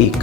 1,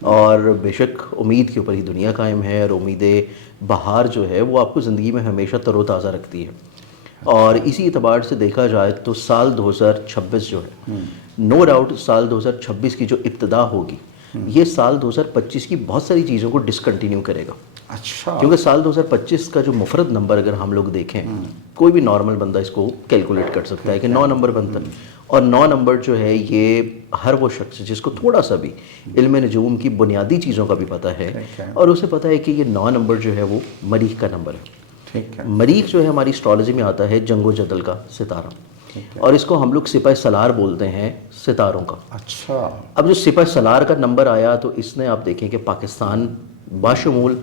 اور بے شک امید کے اوپر ہی دنیا قائم ہے، اور امید بہار جو ہے وہ آپ کو زندگی میں ہمیشہ تر و تازہ رکھتی ہے. اور اسی اعتبار سے دیکھا جائے تو سال 2026 جو ہے، نو ڈاؤٹ سال 2026 کی جو ابتدا ہوگی یہ سال 2025 کی بہت ساری چیزوں کو ڈسکنٹینیو کرے گا. اچھا. کیونکہ سال 2025 کا جو مفرد نمبر اگر ہم لوگ دیکھیں، کوئی بھی نارمل بندہ اس کو کیلکولیٹ کر سکتا ہے کہ 9 نمبر بنتا ہے. اور 9 نمبر جو ہے یہ ہر وہ شخص جس کو تھوڑا سا بھی علم نجوم کی بنیادی چیزوں کا بھی پتہ ہے، اور اسے پتہ ہے کہ یہ 9 نمبر جو ہے وہ مریخ کا نمبر ہے. ٹھیک ہے. مریخ جو ہے ہماری اسٹرالوجی میں آتا ہے جنگ و جدل کا ستارہ، اور اس کو ہم لوگ سپہ سالار بولتے ہیں ستاروں کا. اچھا. اب جو سپہ سالار کا نمبر آیا تو اس نے آپ دیکھیں کہ پاکستان باشمول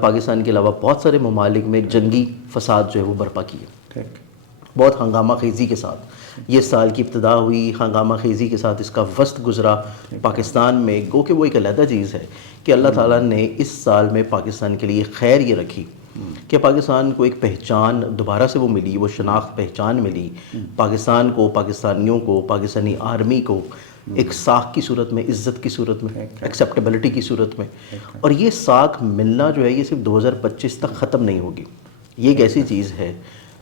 پاکستان کے علاوہ بہت سارے ممالک میں جنگی فساد جو ہے وہ برپا کیے. ٹھیک. بہت ہنگامہ خیزی کے ساتھ یہ سال کی ابتدا ہوئی، ہنگامہ خیزی کے ساتھ اس کا وسط گزرا پاکستان میں. گو کہ وہ ایک علیحدہ چیز ہے کہ اللہ تعالیٰ نے اس سال میں پاکستان کے لیے خیر یہ رکھی کہ پاکستان کو ایک پہچان دوبارہ سے وہ ملی، وہ شناخت پہچان ملی پاکستان کو، پاکستانیوں کو، پاکستانی آرمی کو، ایک ساکھ کی صورت میں، عزت کی صورت میں، ایکسیپٹیبلٹی کی صورت میں. اور یہ ساکھ ملنا جو ہے یہ صرف 2025 تک ختم نہیں ہوگی. یہ ایک ایسی چیز ہے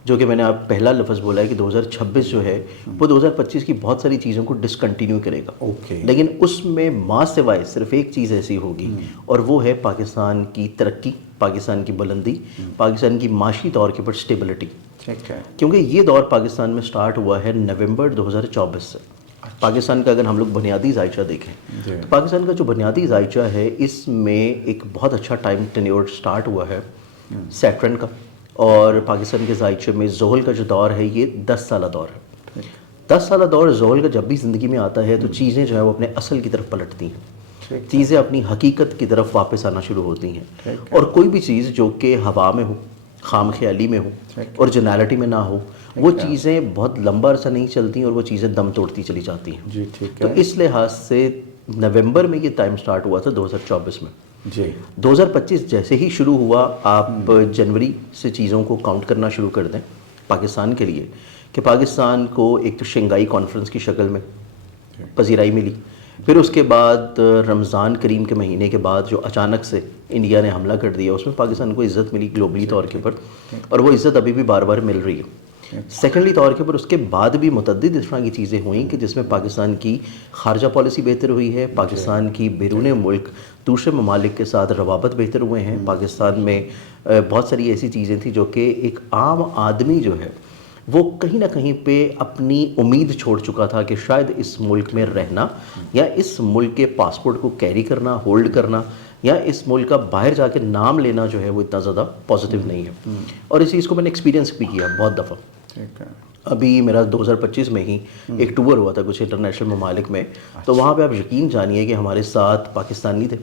جو کہ میں نے آپ پہلا لفظ بولا ہے کہ 2026 جو ہے وہ 2025 کی بہت ساری چیزوں کو ڈسکنٹینیو کرے گا. لیکن اس میں ماں سوائے صرف ایک چیز ایسی ہوگی، اور وہ ہے پاکستان کی ترقی، پاکستان کی بلندی، پاکستان کی معاشی طور کے اوپر اسٹیبلٹی. ٹھیک ہے. کیونکہ یہ دور پاکستان میں سٹارٹ ہوا ہے نومبر 2024 سے. پاکستان کا اگر ہم لوگ بنیادی ذائچہ دیکھیں تو پاکستان کا جو بنیادی ذائچہ ہے اس میں ایک بہت اچھا ٹائم ٹینیور سٹارٹ ہوا ہے سیٹرن کا. اور پاکستان کے ذائچے میں زحل کا جو دور ہے یہ 10 سالہ دور ہے. 10 سالہ دور زحل کا جب بھی زندگی میں آتا ہے تو چیزیں جو ہے وہ اپنے اصل کی طرف پلٹتی ہیں، چیزیں اپنی حقیقت کی طرف واپس آنا شروع ہوتی ہیں. اور کوئی بھی چیز جو کہ ہوا میں ہو، خام خیالی میں ہو، اور جنرلٹی میں نہ ہو، وہ چیزیں بہت لمبا عرصہ نہیں چلتی اور وہ چیزیں دم توڑتی چلی جاتی ہیں. جی ٹھیک ہے. تو اس لحاظ سے نومبر میں یہ ٹائم سٹارٹ ہوا تھا 2024 میں. جی 2025 جیسے ہی شروع ہوا، آپ جنوری سے چیزوں کو کاؤنٹ کرنا شروع کر دیں پاکستان کے لیے، کہ پاکستان کو ایک تو شنگھائی کانفرنس کی شکل میں پذیرائی ملی. پھر اس کے بعد رمضان کریم کے مہینے کے بعد جو اچانک سے انڈیا نے حملہ کر دیا، اس میں پاکستان کو عزت ملی گلوبلی طور کے اوپر، اور وہ عزت ابھی بھی بار بار مل رہی ہے. سیکنڈلی طور کے اوپر اس کے بعد بھی متعدد اس طرح کی چیزیں ہوئیں کہ جس میں پاکستان کی خارجہ پالیسی بہتر ہوئی ہے، پاکستان کی بیرون ملک دوسرے ممالک کے ساتھ روابط بہتر ہوئے ہیں. پاکستان میں بہت ساری ایسی چیزیں تھیں جو کہ ایک عام آدمی جو ہے وہ کہیں نہ کہیں پہ اپنی امید چھوڑ چکا تھا کہ شاید اس ملک میں رہنا یا اس ملک کے پاسپورٹ کو کیری کرنا، ہولڈ کرنا، یا اس ملک کا باہر جا کے نام لینا جو ہے وہ اتنا زیادہ پازیٹیو نہیں ہے. اور اس چیز کو میں نے ایکسپیرینس بھی کیا بہت دفعہ. ابھی میرا 2025 میں ہی ایک ٹور ہوا تھا کچھ انٹرنیشنل ممالک میں، تو وہاں پہ آپ یقین جانیے کہ ہمارے ساتھ پاکستانی تھے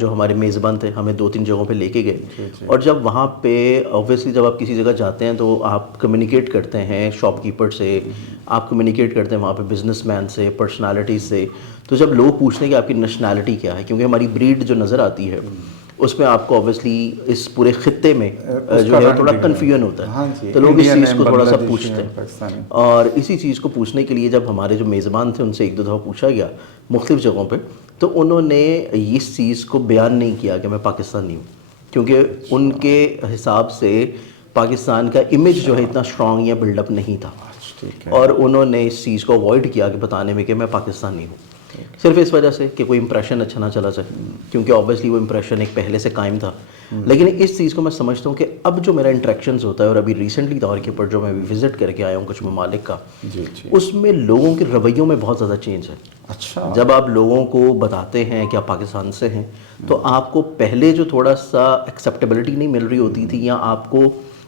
جو ہمارے میزبان تھے، ہمیں 2-3 جگہوں پہ لے کے گئے. اور جب وہاں پہ اوبویسلی جب آپ کسی جگہ جاتے ہیں تو آپ کمیونیکیٹ کرتے ہیں شاپ کیپر سے، آپ کمیونیکیٹ کرتے ہیں وہاں پہ بزنس مین سے، پرسنالٹی سے. تو جب لوگ پوچھتے ہیں کہ آپ کی نیشنلٹی کیا ہے، کیونکہ ہماری بریڈ جو نظر آتی ہے اس میں آپ کو اوبویسلی اس پورے خطے میں جو ہے تھوڑا کنفیوژن ہوتا ہے، تو لوگ اس چیز کو تھوڑا سا پوچھتے ہیں. اور اسی چیز کو پوچھنے کے لیے جب ہمارے جو میزبان تھے ان سے 1-2 دفعہ پوچھا گیا مختلف جگہوں پہ، تو انہوں نے اس چیز کو بیان نہیں کیا کہ میں پاکستانی ہوں، کیونکہ ان کے حساب سے پاکستان کا امیج جو ہے اتنا اسٹرانگ یا بلڈ اپ نہیں تھا، اور انہوں نے اس چیز کو اوائڈ کیا کہ بتانے میں کہ میں پاکستانی ہوں، صرف اس وجہ سے کہ کوئی امپریشن اچھا نہ چلا جائے، کیونکہ اوبویسلی وہ امپریشن ایک پہلے سے قائم تھا. لیکن اس چیز کو میں سمجھتا ہوں کہ اب جو میرا انٹریکشنز ہوتا ہے، اور ابھی ریسنٹلی طور کے اوپر جو میں وزٹ کر کے آیا ہوں کچھ ممالک کا، اس میں لوگوں کے رویوں میں بہت زیادہ چینج ہے. اچھا. جب آپ لوگوں کو بتاتے ہیں کہ آپ پاکستان سے ہیں تو آپ کو پہلے جو تھوڑا سا ایکسیپٹیبلٹی نہیں مل رہی ہوتی تھی، یا آپ کو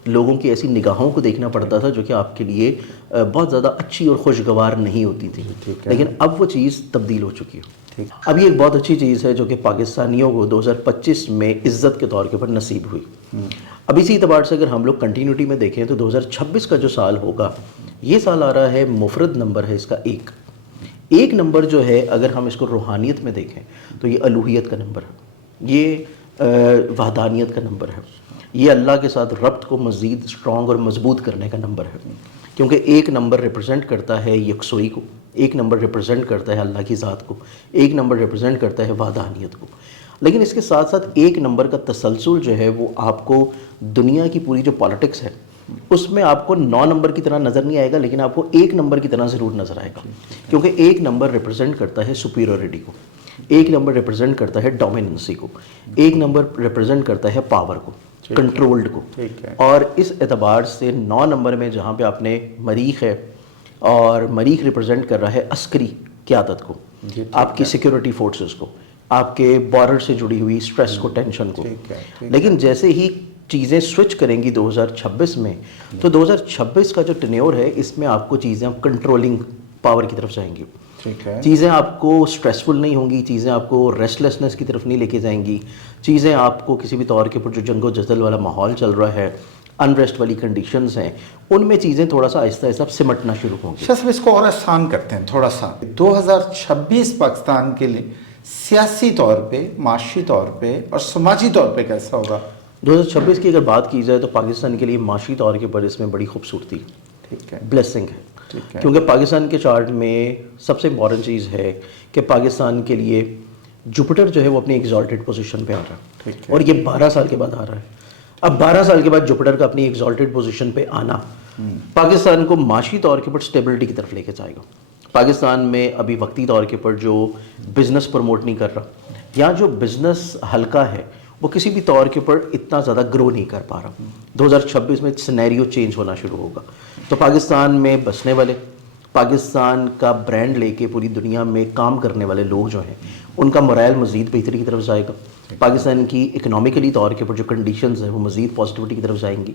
لوگوں کی ایسی نگاہوں کو دیکھنا پڑتا تھا جو کہ آپ کے لیے بہت زیادہ اچھی اور خوشگوار نہیں ہوتی تھی، لیکن اب وہ چیز تبدیل ہو چکی ہے. اب یہ ایک بہت اچھی چیز ہے جو کہ پاکستانیوں کو 2025 میں عزت کے طور کے اوپر نصیب ہوئی. اب اسی اعتبار سے اگر ہم لوگ کنٹینیوٹی میں دیکھیں تو 2026 کا جو سال ہوگا، یہ سال آ رہا ہے، مفرد نمبر ہے اس کا 1. ایک نمبر جو ہے اگر ہم اس کو روحانیت میں دیکھیں تو یہ الوہیت کا نمبر ہے، یہ وحدانیت کا نمبر ہے، یہ اللہ کے ساتھ ربط کو مزید اسٹرانگ اور مضبوط کرنے کا نمبر ہے. کیونکہ ایک نمبر ریپرزینٹ کرتا ہے یکسوئی کو، ایک نمبر ریپرزینٹ کرتا ہے اللہ کی ذات کو، ایک نمبر ریپرزینٹ کرتا ہے وحدانیت کو. لیکن اس کے ساتھ ساتھ ایک نمبر کا تسلسل جو ہے وہ آپ کو دنیا کی پوری جو پالیٹکس ہے اس میں آپ کو 9 نمبر کی طرح نظر نہیں آئے گا، لیکن آپ کو ایک نمبر کی طرح ضرور نظر آئے گا. کیونکہ ایک نمبر ریپرزینٹ کرتا ہے سپیریورٹی کو، ایک نمبر ریپرزینٹ کرتا ہے ڈومیننسی کو، ایک نمبر ریپرزینٹ کرتا ہے پاور کو، کنٹرولڈ کو. اور اس اعتبار سے 9 نمبر میں جہاں پہ آپ نے مریخ ہے، اور مریخ ریپرزینٹ کر رہا ہے عسکری قیادت کو، آپ کی سیکیورٹی فورسز کو، آپ کے بارڈر سے جڑی ہوئی سٹریس کو، ٹینشن کو. لیکن جیسے ہی چیزیں سوئچ کریں گی 2026 میں، تو 2026 کا جو ٹینیور ہے اس میں آپ کو چیزیں کنٹرولنگ پاور کی طرف جائیں گی. چیزیں آپ کو سٹریسفل نہیں ہوں گی، چیزیں آپ کو ریسٹلیسنس کی طرف نہیں لے کے جائیں گی، چیزیں آپ کو کسی بھی طور کے اوپر جو جنگ و جدل والا ماحول چل رہا ہے، انریسٹ والی کنڈیشنز ہیں، ان میں چیزیں تھوڑا سا آہستہ آہستہ سمٹنا شروع ہوں گی. شاہ صاحب اس کو اور آسان کرتے ہیں تھوڑا سا. 2026 پاکستان کے لیے سیاسی طور پہ، معاشی طور پہ اور سماجی طور پہ کیسا ہوگا؟ 2026 کی اگر بات کی جائے تو پاکستان کے لیے معاشی طور کے اوپر اس میں بڑی خوبصورتی، بلیسنگ ہے. کیونکہ پاکستان کے چارٹ میں سب سے امپورٹنٹ چیز ہے کہ پاکستان کے لیے جوپیٹر جو ہے وہ اپنی ایگزالٹڈ پوزیشن پہ آ رہا ہے، اور یہ 12 سال کے بعد آ رہا ہے. اب 12 سال کے بعد جوپیٹر کا اپنی ایگزالٹڈ پوزیشن پہ آنا پاکستان کو معاشی طور کے اوپر اسٹیبلٹی کی طرف لے کے جائے گا. پاکستان میں ابھی وقتی طور کے اوپر جو بزنس پروموٹ نہیں کر رہا، یا جو بزنس ہلکا ہے وہ کسی بھی طور کے اوپر اتنا زیادہ گرو نہیں کر پا رہا. 2026 میں سینیریو چینج ہونا شروع ہوگا. تو پاکستان میں بسنے والے، پاکستان کا برانڈ لے کے پوری دنیا میں کام کرنے والے لوگ جو ہیں ان کا مرائل مزید بہتری کی طرف جائے گا. پاکستان کی اکنامیکلی طور کے اوپر جو کنڈیشنز ہیں وہ مزید پازیٹیوٹی کی طرف جائیں گی.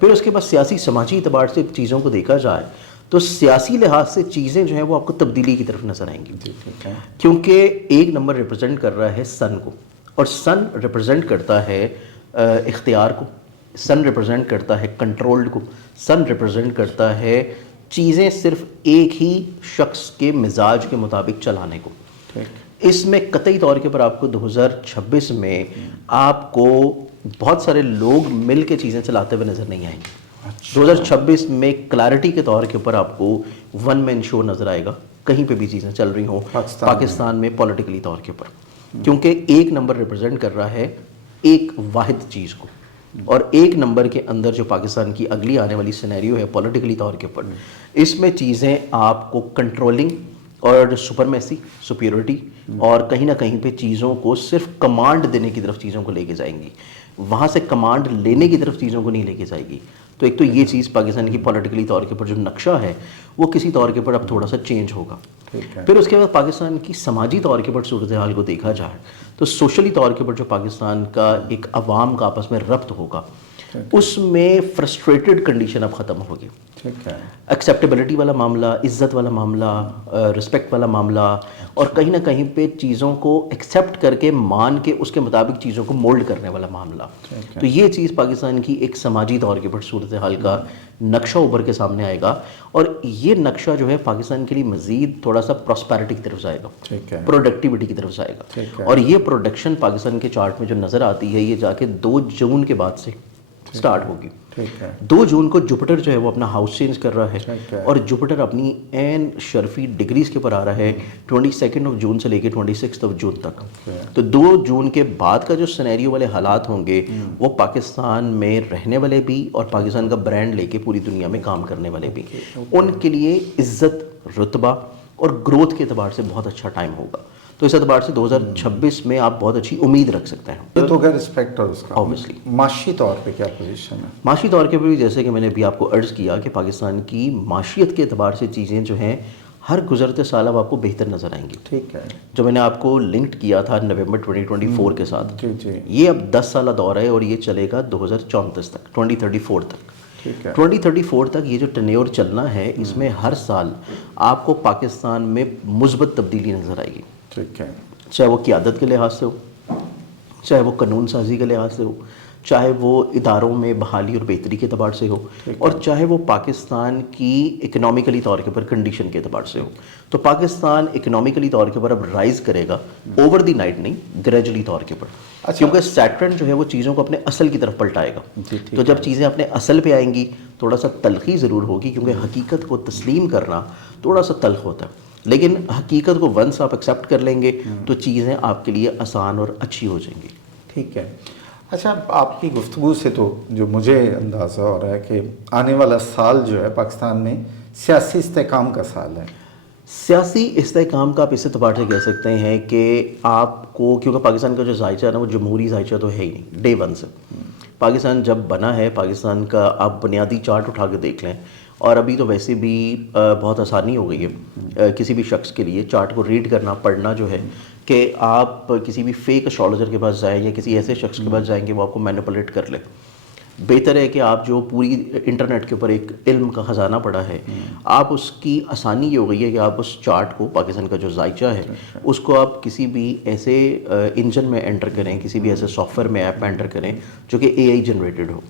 پھر اس کے بعد سیاسی سماجی اعتبار سے چیزوں کو دیکھا جائے تو سیاسی لحاظ سے چیزیں جو ہیں وہ آپ کو تبدیلی کی طرف نظر آئیں گی. کیونکہ ایک نمبر ریپرزینٹ کر رہا ہے سن کو، اور سن ریپرزینٹ کرتا ہے اختیار کو، سن ریپرزینٹ کرتا ہے کنٹرولڈ کو، سن ریپرزینٹ کرتا ہے چیزیں صرف ایک ہی شخص کے مزاج کے مطابق چلانے کو. اس میں قطعی طور کے پر آپ کو 2026 میں آپ کو بہت سارے لوگ مل کے چیزیں چلاتے ہوئے نظر نہیں آئیں گے. 2026 میں کلیئرٹی کے طور کے اوپر آپ کو ون مین شو نظر آئے گا کہیں پہ بھی چیزیں چل رہی ہوں پاکستان میں پولیٹیکلی طور کے اوپر. کیونکہ ایک نمبر ریپرزینٹ کر رہا ہے ایک واحد چیز کو، اور ایک نمبر کے اندر جو پاکستان کی اگلی آنے والی سینیریو ہے پولیٹیکلی طور کے اوپر، اس میں چیزیں آپ کو کنٹرولنگ اور سپرمیسی، سپیریورٹی، اور کہیں نہ کہیں پہ چیزوں کو صرف کمانڈ دینے کی طرف چیزوں کو لے کے جائیں گی، وہاں سے کمانڈ لینے کی طرف چیزوں کو نہیں لے کے جائے گی. تو ایک تو یہ چیز پاکستان کی پولیٹیکلی طور کے اوپر جو نقشہ ہے وہ کسی طور کے اوپر اب تھوڑا سا چینج ہوگا. پھر اس کے بعد پاکستان کی سماجی طور کے اوپر صورتحال کو دیکھا جائے تو سوشلی طور کے اوپر جو پاکستان کا ایک عوام کا آپس میں ربط ہوگا اس میں فرسٹریٹڈ کنڈیشن اب ختم ہوگی. ایکسیپٹیبلٹی والا معاملہ، عزت والا معاملہ، رسپیکٹ والا معاملہ، اور کہیں نہ کہیں پہ چیزوں کو ایکسیپٹ کر کے مان کے اس کے مطابق چیزوں کو مولڈ کرنے والا معاملہ. تو یہ چیز پاکستان کی ایک سماجی طور کے اوپر صورتحال کا نقشہ ابھر کے سامنے آئے گا، اور یہ نقشہ جو ہے پاکستان کے لیے مزید تھوڑا سا پراسپیرٹی کی طرف جائے گا، پروڈکٹیوٹی کی طرف جائے گا. اور یہ پروڈکشن پاکستان کے چارٹ میں جو نظر آتی ہے یہ جا کے 2 جون کے بعد سے سٹارٹ ہوگی. 2 جون کو جوپیٹر جو ہے وہ اپنا ہاؤس چینج کر رہا ہے، اور جوپیٹر اپنی این شرفی ڈگریز کے اوپر آ رہا ہے 22 جون سے لے کے 26 جون تک. تو 2 جون کے بعد کا جو سینیریو والے حالات ہوں گے وہ پاکستان میں رہنے والے بھی اور پاکستان کا برانڈ لے کے پوری دنیا میں کام کرنے والے بھی، ان کے لیے عزت، رتبہ اور گروتھ کے اعتبار سے بہت اچھا ٹائم ہوگا. تو اس اعتبار سے 2026 میں آپ بہت اچھی امید رکھ سکتے ہیں. تو اگر رسپیکٹ اور اس کا Obviously. معاشی طور پہ کیا پوزیشن ہے؟ معاشی طور کے بھی جیسے کہ میں نے ابھی آپ کو عرض کیا کہ پاکستان کی معاشیت کے اعتبار سے چیزیں جو ہیں ہر گزرتے سال اب آپ کو بہتر نظر آئیں گی. ٹھیک ہے. جو میں نے آپ کو لنکڈ کیا تھا نومبر 2024 کے ساتھ، یہ اب 10 سالہ دور ہے اور یہ چلے گا 2034 تک، 2034 تک. 2034 تک یہ جو ٹینیور چلنا ہے اس میں ہر سال آپ کو پاکستان میں مثبت تبدیلی نظر آئے گی. ٹھیک ہے. چاہے وہ قیادت کے لحاظ سے ہو، چاہے وہ قانون سازی کے لحاظ سے ہو، چاہے وہ اداروں میں بحالی اور بہتری کے اعتبار سے ہو، اور چاہے وہ پاکستان کی اکنامیکلی طور کے اوپر کنڈیشن کے اعتبار سے ہو. تو پاکستان اکنامیکلی طور کے اوپر اب رائز کرے گا، اوور دی نائٹ نہیں، گریجولی طور کے اوپر. کیونکہ سیٹرن جو ہے وہ چیزوں کو اپنے اصل کی طرف پلٹائے گا. تو جب چیزیں اپنے اصل پہ آئیں گی تھوڑا سا تلخی ضرور ہوگی، کیونکہ حقیقت کو تسلیم کرنا تھوڑا سا تلخ ہوتا ہے. لیکن حقیقت کو ونس آپ ایکسیپٹ کر لیں گے تو چیزیں آپ کے لیے آسان اور اچھی ہو جائیں گی. ٹھیک ہے. اچھا, آپ کی گفتگو سے تو جو مجھے اندازہ ہو رہا ہے کہ آنے والا سال جو ہے پاکستان میں سیاسی استحکام کا سال ہے. سیاسی استحکام کا آپ اس اعتبار سے کہہ سکتے ہیں کہ آپ کو, کیونکہ پاکستان کا جو ذائچہ ہے نا وہ جمہوری ذائچہ تو ہے ہی نہیں ڈے ون سے. پاکستان جب بنا ہے, پاکستان کا آپ بنیادی چارٹ اٹھا کے دیکھ لیں, اور ابھی تو ویسے بھی بہت آسانی ہو گئی ہے کسی بھی شخص کے لیے چارٹ کو ریڈ کرنا پڑھنا جو ہے, کہ آپ کسی بھی فیک اسٹرالوجر کے پاس جائیں یا کسی ایسے شخص کے پاس جائیں گے وہ آپ کو مینیپولیٹ کر لے. بہتر ہے کہ آپ جو پوری انٹرنیٹ کے اوپر ایک علم کا خزانہ پڑا ہے, آپ اس کی آسانی یہ ہو گئی ہے کہ آپ اس چارٹ کو, پاکستان کا جو ذائچہ ہے اس کو آپ کسی بھی ایسے انجن میں انٹر کریں, کسی بھی ایسے سافٹ ویئر میں ایپ میں انٹر کریں جو کہ اے آئی جنریٹڈ ہو,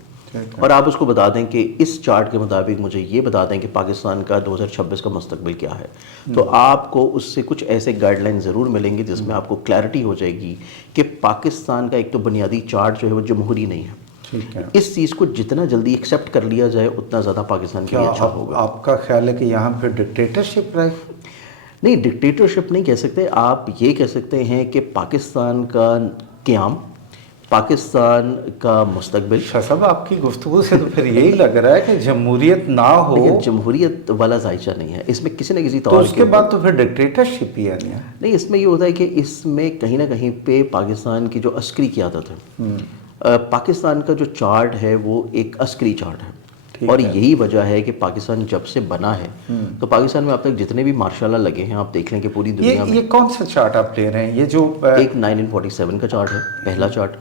اور آپ اس کو بتا دیں کہ اس چارٹ کے مطابق مجھے یہ بتا دیں کہ پاکستان کا 2026 کا مستقبل کیا ہے, تو آپ کو اس سے کچھ ایسے گائیڈ لائن ضرور ملیں گے جس میں آپ کو کلیئرٹی ہو جائے گی کہ پاکستان کا ایک تو بنیادی چارٹ جو ہے وہ جمہوری نہیں ہے. اس چیز کو جتنا جلدی ایکسیپٹ کر لیا جائے اتنا زیادہ پاکستان کے لیے اچھا ہوگا. آپ کا خیال ہے کہ یہاں پہ ڈکٹیٹرشپ رہے؟ نہیں, ڈکٹیٹرشپ نہیں کہہ سکتے, آپ یہ کہہ سکتے ہیں کہ پاکستان کا قیام, پاکستان کا مستقبل. شاہ صاحب, آپ کی گفتگو سے تو پھر یہی لگ رہا ہے کہ جمہوریت نہ ہو. لیکن جمہوریت والا ذائچہ نہیں ہے اس میں کسی نہ کسی تو طور اس کے بعد تو پھر ڈکٹیٹرشپ ہی ہے. نہیں, اس میں یہ ہوتا ہے کہ اس میں کہیں نہ کہیں پہ پاکستان کی جو عسکری قیادت ہے, پاکستان کا جو چارٹ ہے وہ ایک عسکری چارٹ ہے, اور یہی وجہ ہے کہ پاکستان جب سے بنا ہے تو پاکستان میں اب تک جتنے بھی مارشاء اللہ لگے ہیں, آپ دیکھ لیں کہ پوری دنیا میں. یہ کون سا چارٹ آپ لے رہے ہیں؟ یہ جو ایک 1947 کا چارٹ ہے, پہلا چارٹ.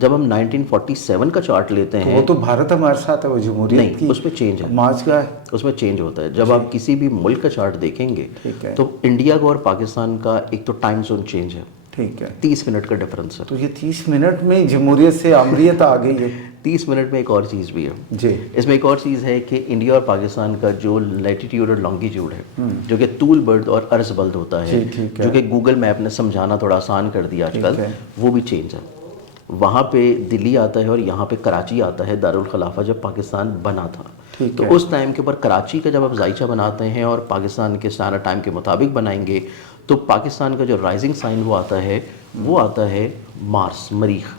جب ہم 1947 کا چارٹ لیتے ہیں وہ تو بھارت ہمارے ساتھ ہے, وہ جمہوریت کی اس میں چینج ہے, مارچ کا ہے, اس میں چینج ہوتا ہے. جب آپ کسی بھی ملک کا چارٹ دیکھیں گے تو انڈیا کا اور پاکستان کا ایک تو ٹائم زون چینج ہے, ٹھیک ہے, 30 منٹ کا ڈفرنس ہے. تو یہ 30 منٹ میں جمہوریت سے آمریت آ گئی ہے. 30 منٹ میں ایک اور چیز بھی ہے جی, اس میں ایک اور چیز ہے کہ انڈیا اور پاکستان کا جو لیٹیٹیوڈ اور لانگیٹیوڈ ہے, جو کہ طول برد اور عرض بلد ہوتا ہے, جو کہ گوگل میپ نے سمجھانا تھوڑا آسان کر دیا آج کل, وہ بھی چینج ہے. وہاں پہ دلی آتا ہے اور یہاں پہ کراچی آتا ہے دارالخلافہ جب پاکستان بنا تھا. تو اس ٹائم کے اوپر کراچی کا جب آپ ذائچہ بناتے ہیں اور پاکستان کے اسٹینڈرڈ ٹائم کے مطابق بنائیں گے تو پاکستان کا جو رائزنگ سائن وہ آتا ہے مارس, مریخ.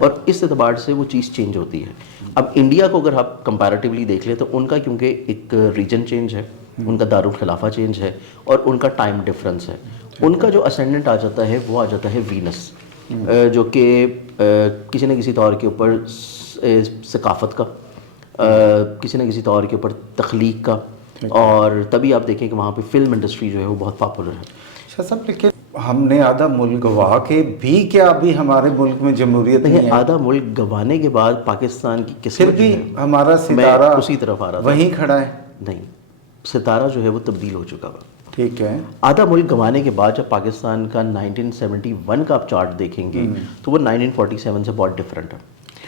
اور اس اعتبار سے وہ چیز چینج ہوتی ہے. اب انڈیا کو اگر آپ کمپیریٹیولی دیکھ لیں تو ان کا کیونکہ ایک ریجن چینج ہے, ان کا دارالخلافہ چینج ہے, اور ان کا ٹائم ڈفرنس ہے. ان کا جو اسینڈنٹ آ جاتا ہے وہ آ جاتا ہے وینس, جو کہ کسی نہ کسی طور کے اوپر ثقافت کا, کسی نہ کسی طور کے اوپر تخلیق کا, اور تبھی آپ دیکھیں کہ وہاں پہ فلم انڈسٹری جو ہے وہ بہت پاپولر ہے. شاہ صاحب, لیکن ہم نے آدھا ملک گوا کے بھی کیا ابھی ہمارے ملک میں جمہوریت نہیں ہے؟ آدھا ملک گوانے کے بعد پاکستان کی قسمت پھر بھی ہمارا ستارہ اسی طرف آ رہا تھا, وہیں کھڑا ہے. نہیں, ستارہ جو ہے وہ تبدیل ہو چکا ہوا. ٹھیک ہے, آدھا ملک گنوانے کے بعد جب پاکستان کا 1971 کا آپ چارٹ دیکھیں گے تو وہ 1947 سے بہت ڈفرینٹ ہے.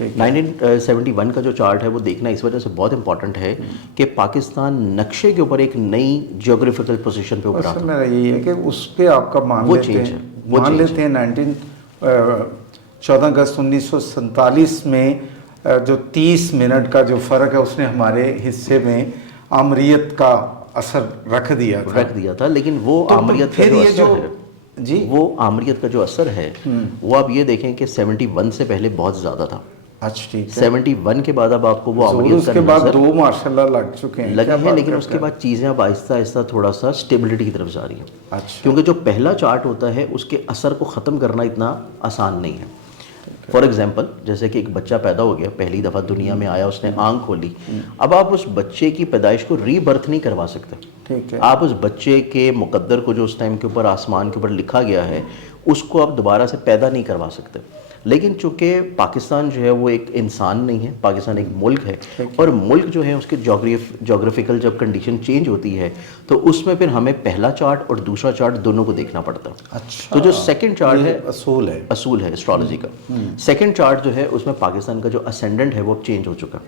1971 کا جو چارٹ ہے وہ دیکھنا اس وجہ سے بہت امپورٹنٹ ہے کہ پاکستان نقشے کے اوپر ایک نئی جیوگرافیکل پوزیشن پہ ابھرا تھا. میرا یہی ہے کہ اس پہ آپ کا مان لیتے ہیں 14 اگست 1947 میں جو 30 منٹ کا جو فرق ہے اس نے ہمارے حصے میں آمریت کا اثر رکھ دیا تھا. لیکن وہ آمریت کا جو اثر ہے, جی وہ آمریت کا جو اثر ہے وہ آپ یہ دیکھیں کہ 71 سے پہلے بہت زیادہ تھا. اچھا ٹھیک ہے, 71 کے بعد اب آپ کو وہ آمریت اس کے بعد دو ماشاءاللہ لگ چکے ہیں, لیکن اس کے بعد چیزیں اب آہستہ آہستہ تھوڑا سا اسٹیبلٹی کی طرف جا رہی ہیں. کیونکہ جو پہلا چارٹ ہوتا ہے اس کے اثر کو ختم کرنا اتنا آسان نہیں ہے. فار ایگزامپل, جیسے کہ ایک بچہ پیدا ہو گیا, پہلی دفعہ دنیا میں آیا, اس نے آنکھ کھولی, اب آپ اس بچے کی پیدائش کو ری برتھ نہیں کروا سکتے. آپ اس بچے کے مقدر کو جو اس ٹائم کے اوپر آسمان کے اوپر لکھا گیا ہے اس کو آپ دوبارہ سے پیدا نہیں کروا سکتے. لیکن چونکہ پاکستان جو ہے وہ ایک انسان نہیں ہے, پاکستان ایک ملک ہے, اور ملک جو ہے اس کے جغرافیکل جب کنڈیشن چینج ہوتی ہے تو اس میں پھر ہمیں پہلا چارٹ اور دوسرا چارٹ دونوں کو دیکھنا پڑتا ہے. تو جو سیکنڈ چارٹ ہے اصول ہے اسٹرالوجی کا, سیکنڈ چارٹ جو ہے اس میں پاکستان کا جو اسینڈنٹ ہے وہ اب چینج ہو چکا.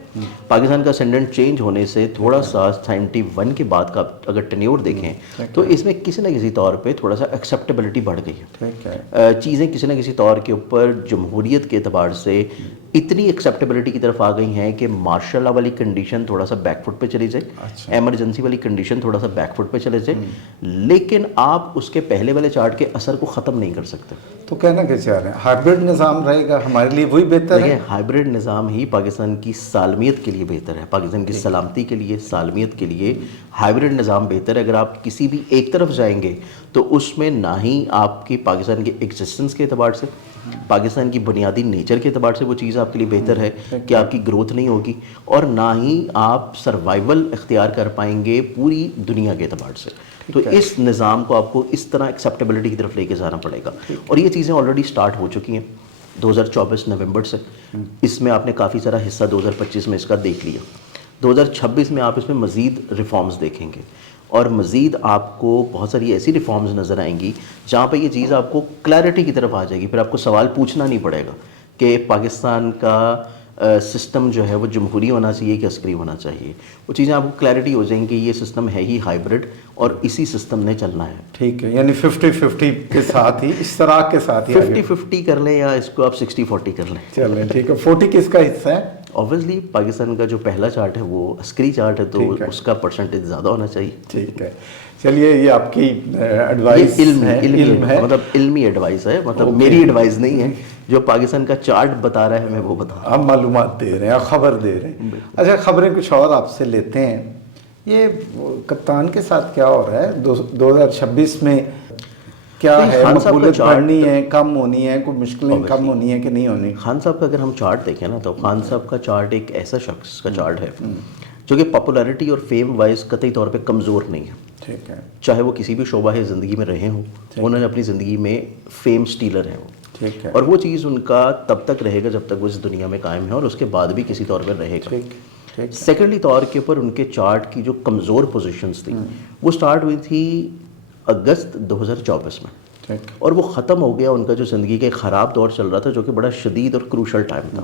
پاکستان کا اسینڈنٹ چینج ہونے سے تھوڑا سا 91 کے بعد کا اگر ٹینیور دیکھیں تو اس میں کسی نہ کسی طور پہ تھوڑا سا ایکسیپٹیبلٹی بڑھ گئی ہے. چیزیں کسی نہ کسی طور کے اوپر جمہوریت کے اعتبار سے اتنی ایکسیپٹیبلٹی کی طرف آ گئی ہیں کہ مارشل لا والی کنڈیشن تھوڑا سا بیک فٹ پہ چلی جائے, ایمرجنسی والی کنڈیشن تھوڑا سا بیک فٹ پہ چلے جائے, لیکن آپ اس کے پہلے والے چارٹ کے اثر کو ختم نہیں کر سکتے. تو کہنا کیا چاہ رہے ہیں, ہائبرڈ نظام رہے گا ہمارے لیے وہی بہتر ہے؟ ہائبرڈ نظام ہی پاکستان کی سالمیت کے لیے بہتر ہے, پاکستان کی سلامتی کے لیے, سالمیت کے لیے ہائبرڈ نظام بہتر ہے. اگر آپ کسی بھی ایک طرف جائیں گے تو اس میں نہ ہی آپ کی پاکستان کے ایگزسٹنس کے اعتبار سے, پاکستان کی بنیادی نیچر کے اعتبار سے وہ چیز آپ کے لیے بہتر ہے کہ آپ کی گروتھ نہیں ہوگی, اور نہ ہی آپ سروائیول اختیار کر پائیں گے پوری دنیا کے اعتبار سے. تو اس نظام کو آپ کو اس طرح ایکسیپٹیبلٹی کی طرف لے کے جانا پڑے گا, اور یہ چیزیں آلریڈی سٹارٹ ہو چکی ہیں 2024 نومبر سے. اس میں آپ نے کافی سارا حصہ 2025 میں اس کا دیکھ لیا. 2026 میں آپ اس میں مزید ریفارمز دیکھیں گے, اور مزید آپ کو بہت ساری ایسی ریفارمز نظر آئیں گی جہاں پہ یہ چیز آپ کو کلیئرٹی کی طرف آ جائے گی. پھر آپ کو سوال پوچھنا نہیں پڑے گا کہ پاکستان کا سسٹم جو ہے وہ جمہوری ہونا چاہیے کہ عسکری ہونا چاہیے. وہ چیزیں آپ کو کلیئرٹی ہو جائیں گی, یہ سسٹم ہے ہی ہائبرڈ اور اسی سسٹم نے چلنا ہے. ٹھیک ہے, یعنی 50-50 کے ساتھ ہی, اس طرح کے ساتھ ہی 50-50 کر لیں یا اس کو آپ 60-40 کر لیں. چلیں ٹھیک ہے. 40 کس کا حصہ ہے؟ اوبویسلی پاکستان کا جو پہلا چارٹ ہے وہ عسکری چارٹ ہے, تو اس کا پرسنٹیج زیادہ ہونا چاہیے. ٹھیک ہے, چلیے یہ آپ کی ایڈوائس ہے, مطلب علمی ایڈوائس ہے, مطلب میری ایڈوائس نہیں ہے. جو پاکستان کا چارٹ بتا رہا ہے میں وہ بتا رہا ہوں. آپ معلومات دے رہے ہیں, خبر دے رہے ہیں. اچھا, خبریں کچھ اور آپ سے لیتے ہیں. یہ کپتان کے ساتھ کیا ہو رہا ہے 2026 میں؟ کیا ہے, مقبولیت بڑھنی ہے, کم ہونی ہے, کوئی مشکلیں کم ہونی ہے کہ نہیں ہونی؟ خان صاحب کا اگر ہم چارٹ دیکھیں نا تو خان صاحب کا چارٹ ایک ایسا شخص کا چارٹ ہے جو کہ پاپولیرٹی اور فیم وائز قطعی طور پہ کمزور نہیں ہے. ٹھیک ہے, چاہے وہ کسی بھی شعبہ زندگی میں رہے ہوں, انہوں نے اپنی زندگی میں فیم سٹیلر ہیں وہ. ٹھیک ہے, اور وہ چیز ان کا تب تک رہے گا جب تک وہ اس دنیا میں قائم ہے, اور اس کے بعد بھی کسی طور پہ رہے گا. سیکنڈلی طور کے اوپر ان کے چارٹ کی جو کمزور پوزیشنز تھیں وہ سٹارٹ ہوئی تھی اگست 2024 میں, اور وہ ختم ہو گیا. ان کا جو زندگی کا ایک خراب دور چل رہا تھا جو کہ بڑا شدید اور کروشل ٹائم تھا,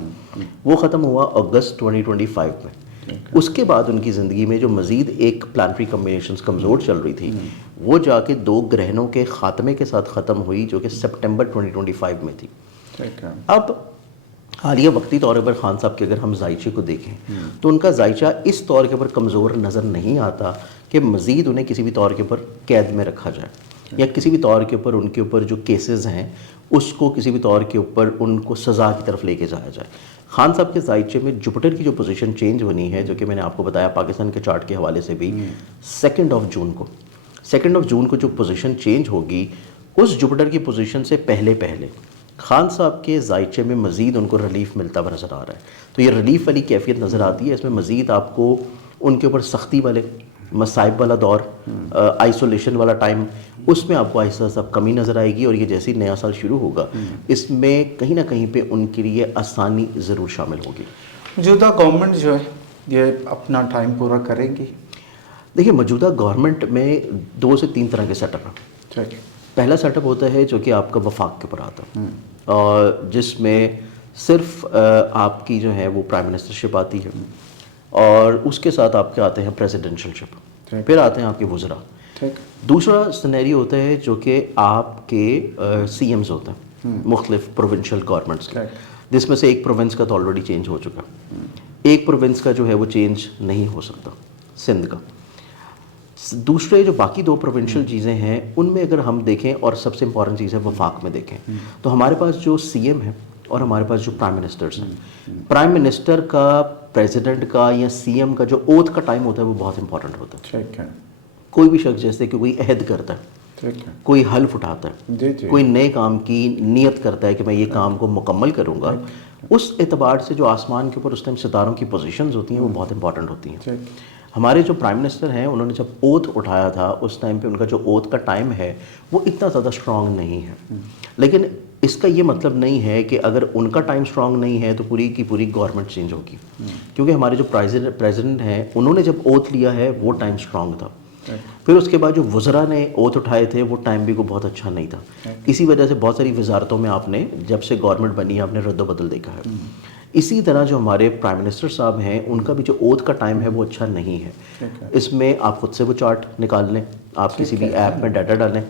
وہ ختم ہوا اگست 2025 میں. اس کے بعد ان کی زندگی میں جو مزید ایک پلانٹری کمبینیشنز کمزور چل رہی تھی وہ جا کے 2 گرہنوں کے خاتمے کے ساتھ ختم ہوئی جو کہ سپٹمبر 2025 میں تھی. اب حالیہ وقتی طور پر خان صاحب کے اگر ہم زائچے کو دیکھیں تو ان کا زائچہ اس طور کے اوپر کمزور نظر نہیں آتا کہ مزید انہیں کسی بھی طور کے اوپر قید میں رکھا جائے, یا کسی بھی طور کے اوپر ان کے اوپر جو کیسز ہیں اس کو کسی بھی طور کے اوپر ان کو سزا کی طرف لے کے جایا جائے. خان صاحب کے زائچے میں جوپٹر کی جو پوزیشن چینج بنی ہے, جو کہ میں نے آپ کو بتایا پاکستان کے چارٹ کے حوالے سے بھی, 2 جون کو جو پوزیشن چینج ہوگی اس جوپٹر کی پوزیشن سے پہلے خان صاحب کے زائچے میں مزید ان کو ریلیف ملتا ہوا نظر آ رہا ہے. تو یہ ریلیف والی کیفیت نظر آتی ہے. اس میں مزید آپ کو ان کے اوپر سختی والے مصائب والا دور, آئسولیشن والا ٹائم, اس میں آپ کو آہستہ آہستہ کمی نظر آئے گی. اور یہ جیسے نیا سال شروع ہوگا اس میں کہیں نہ کہیں پہ ان کے لیے آسانی ضرور شامل ہوگی. موجودہ گورنمنٹ جو ہے یہ اپنا ٹائم پورا کرے گی؟ دیکھیے, موجودہ گورنمنٹ میں 2 سے 3 طرح کے سیٹ اپ ہیں. پہلا سیٹ اپ ہوتا ہے جو کہ آپ کا وفاق کے اوپر آتا ہے, اور جس میں صرف آپ کی جو ہے وہ پرائم منسٹر شپ آتی ہے, اور اس کے ساتھ آپ کے آتے ہیں پریزیڈنشل شپ, پھر آتے ہیں آپ کے وزراء. دوسرا سنیریو ہوتا ہے جو کہ آپ کے سی ایمز ہوتے ہیں مختلف پروونشل گورنمنٹس کے, جس میں سے ایک پروونس کا تو آلریڈی چینج ہو چکا, ایک پروونس کا جو ہے وہ چینج نہیں ہو سکتا, سندھ کا. دوسرے جو باقی 2 پروونشل چیزیں ہیں ان میں اگر ہم دیکھیں, اور سب سے امپورٹنٹ چیز ہے وفاق میں دیکھیں, تو ہمارے پاس جو سی ایم ہے اور ہمارے پاس جو پرائم منسٹرز ہیں, پرائم منسٹر کا, پریزیڈنٹ کا یا سی ایم کا جو اوتھ کا ٹائم ہوتا ہے وہ بہت امپورٹنٹ ہوتا ہے. کوئی بھی شخص جیسے کہ کوئی عہد کرتا ہے, کوئی حلف اٹھاتا ہے, کوئی نئے کام کی نیت کرتا ہے کہ میں یہ کام کو مکمل کروں گا, اس اعتبار سے جو آسمان کے اوپر اس ٹائم ستاروں کی پوزیشنز ہوتی ہیں وہ بہت امپورٹنٹ ہوتی ہیں. ہمارے جو پرائم منسٹر ہیں انہوں نے جب اوتھ اٹھایا تھا اس ٹائم پہ ان کا جو اوتھ کا ٹائم ہے وہ اتنا زیادہ اسٹرانگ نہیں ہے. لیکن اس کا یہ مطلب نہیں ہے کہ اگر ان کا ٹائم اسٹرانگ نہیں ہے تو پوری کی پوری گورنمنٹ چینج ہوگی, کیونکہ ہمارے جو پریزیڈنٹ ہیں انہوں نے جب اوتھ لیا ہے وہ ٹائم اسٹرانگ تھا. پھر اس کے بعد جو وزراء نے اوتھ اٹھائے تھے وہ ٹائم بھی کو بہت اچھا نہیں تھا. اسی وجہ سے بہت ساری وزارتوں میں آپ نے جب سے گورنمنٹ بنی ہے آپ نے رد و بدل دیکھا ہے. اسی طرح جو ہمارے پرائم منسٹر صاحب ہیں ان کا بھی جو اوتھ کا ٹائم ہے وہ اچھا نہیں ہے. اس میں آپ خود سے وہ چارٹ نکال لیں, آپ کسی بھی ایپ میں ڈاٹا ڈالیں,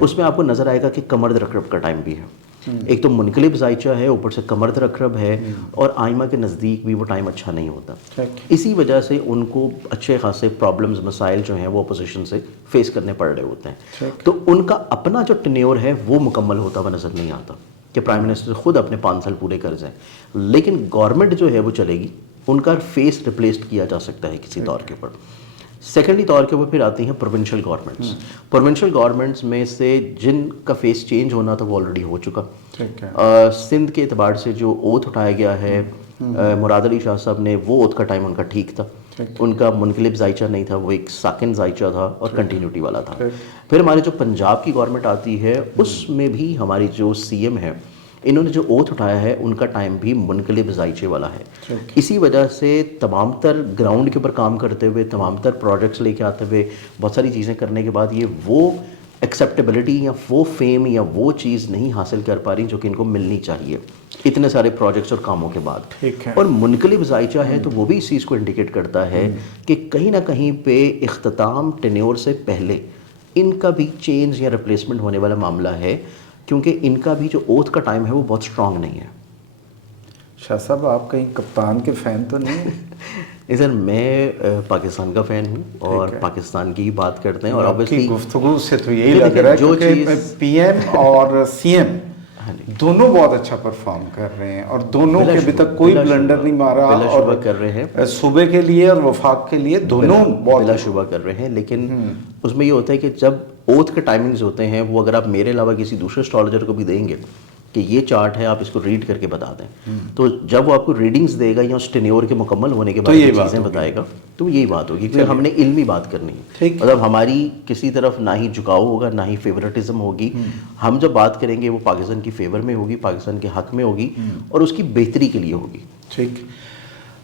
اس میں آپ کو نظر آئے گا کہ کمر رکب کا ٹائم بھی ہے, ایک تو منقلب زائچہ ہے، اوپر سے قمر رکرب ہے، اور آئمہ کے نزدیک بھی وہ ٹائم اچھا نہیں ہوتا. اسی وجہ سے ان کو اچھے خاصے پرابلمز، مسائل جو ہیں وہ اپوزیشن سے فیس کرنے پڑ رہے ہوتے ہیں. تو ان کا اپنا جو ٹینیور ہے وہ مکمل ہوتا ہوا نظر نہیں آتا کہ پرائم منسٹر خود اپنے 5 سال پورے کر جائیں. لیکن گورنمنٹ جو ہے وہ چلے گی، ان کا فیس ریپلیسڈ کیا جا سکتا ہے کسی طور کے اوپر. سیکنڈلی طور کے اوپر پھر آتی ہیں پروونشل گورنمنٹس. پروونشل گورنمنٹس میں سے جن کا فیس چینج ہونا تھا وہ آلریڈی ہو چکا. سندھ کے اعتبار سے جو اوتھ اٹھایا گیا ہے مراد علی شاہ صاحب نے، وہ اوتھ کا ٹائم ان کا ٹھیک تھا. ان کا منقلب ذائچہ نہیں تھا، وہ ایک ساکن ذائچہ تھا اور کنٹینیوٹی والا تھا. پھر ہمارے جو پنجاب کی گورنمنٹ آتی ہے اس میں بھی ہماری جو سی ایم ہے، انہوں نے جو اوتھ اٹھایا ہے ان کا ٹائم بھی منقلب ذائچے والا ہے. اسی وجہ سے تمام تر گراؤنڈ کے اوپر کام کرتے ہوئے، تمام تر پروجیکٹس لے کے آتے ہوئے، بہت ساری چیزیں کرنے کے بعد یہ وہ ایکسیپٹیبلٹی یا وہ فیم یا وہ چیز نہیں حاصل کر پا رہی جو کہ ان کو ملنی چاہیے اتنے سارے پروجیکٹس اور کاموں کے بعد. اور منقلب ذائچہ ہے تو وہ بھی اس چیز کو انڈیکیٹ کرتا ہے کہ کہیں نہ کہیں پہ اختتام ٹینیور سے پہلے ان کا بھی چینج یا ریپلیسمنٹ ہونے والا معاملہ ہے، کیونکہ ان کا بھی جو اوتھ کا ٹائم ہے وہ بہت اسٹرانگ نہیں ہے. شاہ صاحب آپ کہیں کپتان کے فین تو نہیں ہیں؟ نہیں سر، میں پاکستان کا فین ہوں اور پاکستان کی ہی بات کرتے ہیں. اور obviously گفتگو سے تو یہی لگ رہا ہے کیونکہ پی ایم اور سی ایم دونوں بہت اچھا پرفارم کر رہے ہیں اور دونوں کے ابھی تک کوئی بلنڈر نہیں مارا، اور کر رہے ہیں صوبے کے لیے اور وفاق کے لیے دونوں بلا شبہ کر رہے ہیں. لیکن اس میں یہ ہوتا ہے کہ جب اوتھ کے ٹائمنگز ہوتے ہیں وہ اگر آپ میرے علاوہ کسی دوسرے اسٹرالوجر کو بھی دیں گے کہ یہ چارٹ ہے، آپ اس کو ریڈ کر کے بتا دیں، تو جب وہ آپ کو ریڈنگز دے گا یا اس ٹینیور کے مکمل ہونے کے بعد یہ چیزیں بتائے گا تو یہی بات ہوگی. پھر ہم نے علمی بات کرنی ہے، مطلب ہماری کسی طرف نہ ہی جھکاؤ ہوگا نہ ہی فیورٹزم ہوگی. ہم جب بات کریں گے وہ پاکستان کی فیور میں ہوگی، پاکستان کے حق میں ہوگی اور اس کی بہتری کے لیے ہوگی. ٹھیک.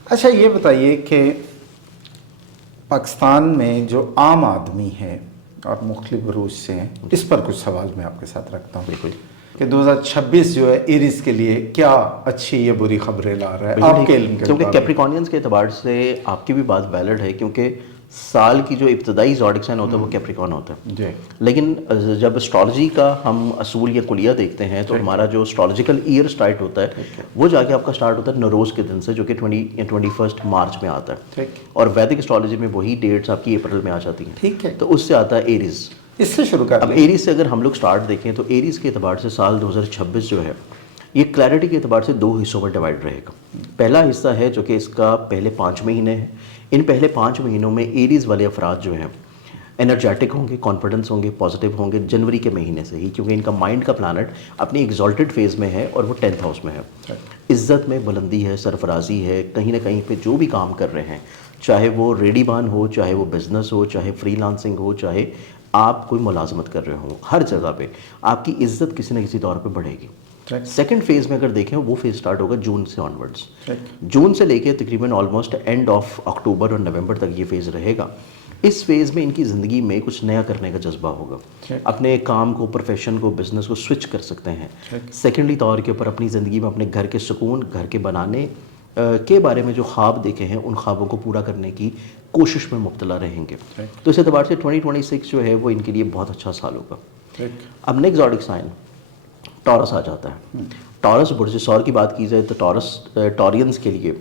اچھا یہ بتائیے کہ پاکستان میں جو عام آدمی ہے اور مختلف عروج سے ہیں، اس پر کچھ سوال میں آپ کے ساتھ رکھتا ہوں. بالکل کہ 2026 جو ہے ایریز کے لیے کیا اچھی یا بری خبریں لا رہا ہے آپ کے علم کے؟ کیونکہ کیپریکونینز کے اعتبار سے آپ کی بھی بات ویلڈ ہے، کیونکہ سال کی جو ابتدائی زوڈک سائن ہوتا ہے وہ کیپریکون ہوتا ہے جی. لیکن جب اسٹرالوجی کا ہم اصول یا کلیہ دیکھتے ہیں تو ہمارا جو اسٹرالوجیکل ایئر سٹارٹ ہوتا ہے وہ جا کے آپ کا سٹارٹ ہوتا ہے نوروز کے دن سے، جو کہ 21 مارچ میں آتا ہے، اور ویدک اسٹرالوجی میں وہی ڈیٹس آپ کی اپریل میں آ جاتی ہیں. ٹھیک ہے. تو اس سے آتا ہے ایریز. اس سے شروع کر. اب ایریز سے اگر ہم لوگ سٹارٹ دیکھیں تو ایریز کے اعتبار سے سال 2026 جو ہے یہ کلیئرٹی کے اعتبار سے 2 حصوں میں ڈیوائڈ رہے گا. پہلا حصہ ہے جو کہ اس کا پہلے 5 مہینے ہیں. ان پہلے 5 مہینوں میں ایریز والے افراد جو ہیں انرجیٹک ہوں گے، کانفیڈنس ہوں گے، پازیٹیو ہوں گے جنوری کے مہینے سے ہی، کیونکہ ان کا مائنڈ کا پلانٹ اپنی ایگزالٹڈ فیز میں ہے اور وہ 10th ہاؤس میں ہے. عزت میں بلندی ہے، سرفرازی ہے. کہیں نہ کہیں پہ جو بھی کام کر رہے ہیں، چاہے وہ ریڈی بان ہو، چاہے وہ بزنس ہو، چاہے فری لانسنگ ہو، چاہے آپ کوئی ملازمت کر رہے ہوں، ہر جگہ پہ آپ کی عزت کسی نہ کسی طور پہ بڑھے گی. سیکنڈ فیز میں اگر دیکھیں وہ فیز سٹارٹ ہوگا جون سے آنورڈس. جون سے لے کے تقریباً آلموسٹ اینڈ آف اکتوبر اور نومبر تک یہ فیز رہے گا. اس فیز میں ان کی زندگی میں کچھ نیا کرنے کا جذبہ ہوگا، اپنے کام کو، پروفیشن کو، بزنس کو سوئچ کر سکتے ہیں. سیکنڈلی طور کے اوپر اپنی زندگی میں اپنے گھر کے سکون، گھر کے بنانے کے بارے میں جو خواب دیکھے ہیں ان خوابوں کو پورا کرنے کی کوشش میں مبتلا رہیں گے. تو اس اعتبار سے 2026 جو ہے وہ ان کے لیے بہت اچھا سال ہوگا. اب نیکسٹ زوڈک سائن ٹورس آ جاتا ہے. ٹورس برج سور کی بات کی جائے تو ٹورینز کے لیے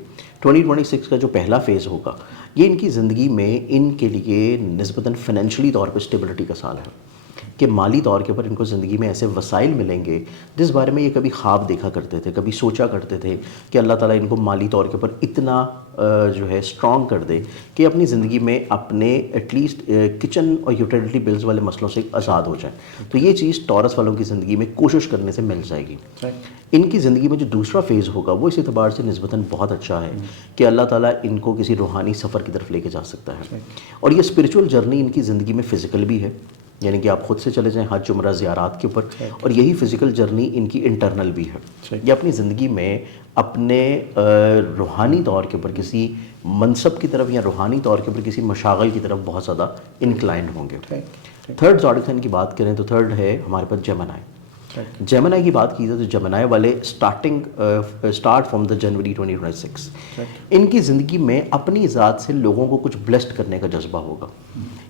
2026 کا جو پہلا فیز ہوگا یہ ان کی زندگی میں ان کے لیے نسبتاً فائنینشلی طور پہ اسٹیبلٹی کا سال ہے، کہ مالی طور کے اوپر ان کو زندگی میں ایسے وسائل ملیں گے جس بارے میں یہ کبھی خواب دیکھا کرتے تھے، کبھی سوچا کرتے تھے کہ اللہ تعالیٰ ان کو مالی طور کے اوپر اتنا جو ہے اسٹرانگ کر دے کہ اپنی زندگی میں اپنے ایٹ لیسٹ کچن اور یوٹیلیٹی بلز والے مسئلوں سے آزاد ہو جائیں. تو یہ چیز ٹورس والوں کی زندگی میں کوشش کرنے سے مل جائے گی. ان کی زندگی میں جو دوسرا فیز ہوگا وہ اس اعتبار سے نسبتاً بہت اچھا ہے کہ اللہ تعالیٰ ان کو کسی روحانی سفر کی طرف لے کے جا سکتا ہے. اور یہ اسپرچول جرنی ان کی زندگی میں فزیکل بھی ہے، یعنی کہ آپ خود سے چلے جائیں حج عمرہ زیارات کے اوپر، اور یہی فزیکل جرنی ان کی انٹرنل بھی ہے. یہ اپنی زندگی میں اپنے روحانی طور کے اوپر کسی منصب کی طرف یا روحانی طور کے اوپر کسی مشاغل کی طرف بہت زیادہ انکلائنڈ ہوں گے. تھرڈ زوڈک سائن کی بات کریں تو تھرڈ ہے ہمارے پاس جیمنائی. جیمنائی کی بات کی جائے تو جیمنائی والے اسٹارٹ فرام دا جنوری 2026 ان کی زندگی میں اپنی ذات سے لوگوں کو کچھ بلیسڈ کرنے کا جذبہ ہوگا،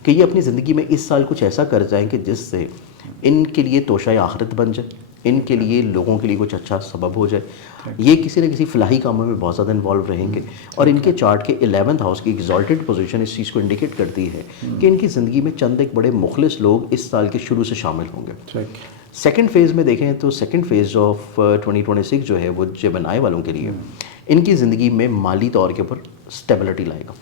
کہ یہ اپنی زندگی میں اس سال کچھ ایسا کر جائیں کہ جس سے ان کے لیے توشہ آخرت بن جائے، ان کے لیے لوگوں کے لیے کچھ اچھا سبب ہو جائے. یہ کسی نہ کسی فلاحی کاموں میں بہت زیادہ انوالو رہیں گے, اور ان کے چارٹ کے 11th ہاؤس کی ایگزالٹڈ پوزیشن اس چیز کو انڈیکیٹ کرتی ہے کہ ان کی زندگی میں چند ایک بڑے مخلص لوگ اس سال کے شروع سے شامل ہوں گے. سیکنڈ فیز میں دیکھیں تو سیکنڈ فیز آف 2026 جو ہے وہ جیمنائی والوں کے لیے ان کی زندگی میں مالی طور کے اوپر اسٹیبلٹی لائے گا.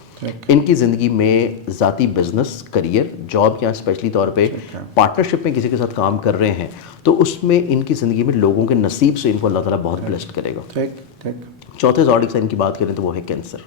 ان کی زندگی میں ذاتی بزنس, کریئر, جاب یا اسپیشلی طور پہ پارٹنرشپ میں کسی کے ساتھ کام کر رہے ہیں تو اس میں ان کی زندگی میں لوگوں کے نصیب سے ان کو اللہ تعالیٰ بہت بلیسڈ کرے گا. چوتھے زوڈک سائن کی بات کریں تو وہ ہے کینسر.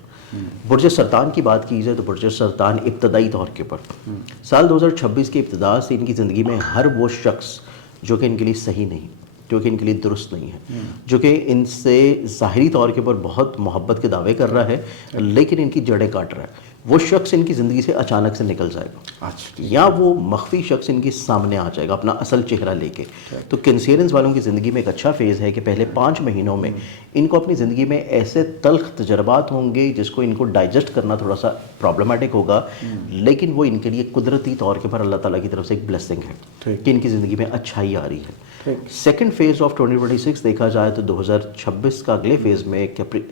برج سرطان کی بات کی جائے تو برج سرطان ابتدائی طور کے اوپر سال 2026 کی ابتدا سے ان کی زندگی میں ہر وہ شخص جو کہ ان کے لیے صحیح نہیں, جو کہ ان کے لیے درست نہیں ہے, جو کہ ان سے ظاہری طور کے اوپر بہت محبت کے دعوے کر رہا ہے لیکن ان کی جڑیں کاٹ رہا ہے, وہ شخص ان کی زندگی سے اچانک سے نکل جائے گا, یا وہ مخفی شخص ان کے سامنے آ جائے گا اپنا اصل چہرہ لے کے. تو کینسیرینز والوں کی زندگی میں ایک اچھا فیز ہے کہ پہلے 5 مہینوں میں ان کو اپنی زندگی میں ایسے تلخ تجربات ہوں گے جس کو ان کو ڈائجسٹ کرنا تھوڑا سا پرابلمٹک ہوگا, لیکن وہ ان کے لیے قدرتی طور کے پر اللہ تعالیٰ کی طرف سے ایک بلیسنگ ہے کہ ان کی زندگی میں اچھائی آ رہی ہے. سیکنڈ فیز آف 2026 دیکھا جائے تو 2026 کا اگلے فیز میں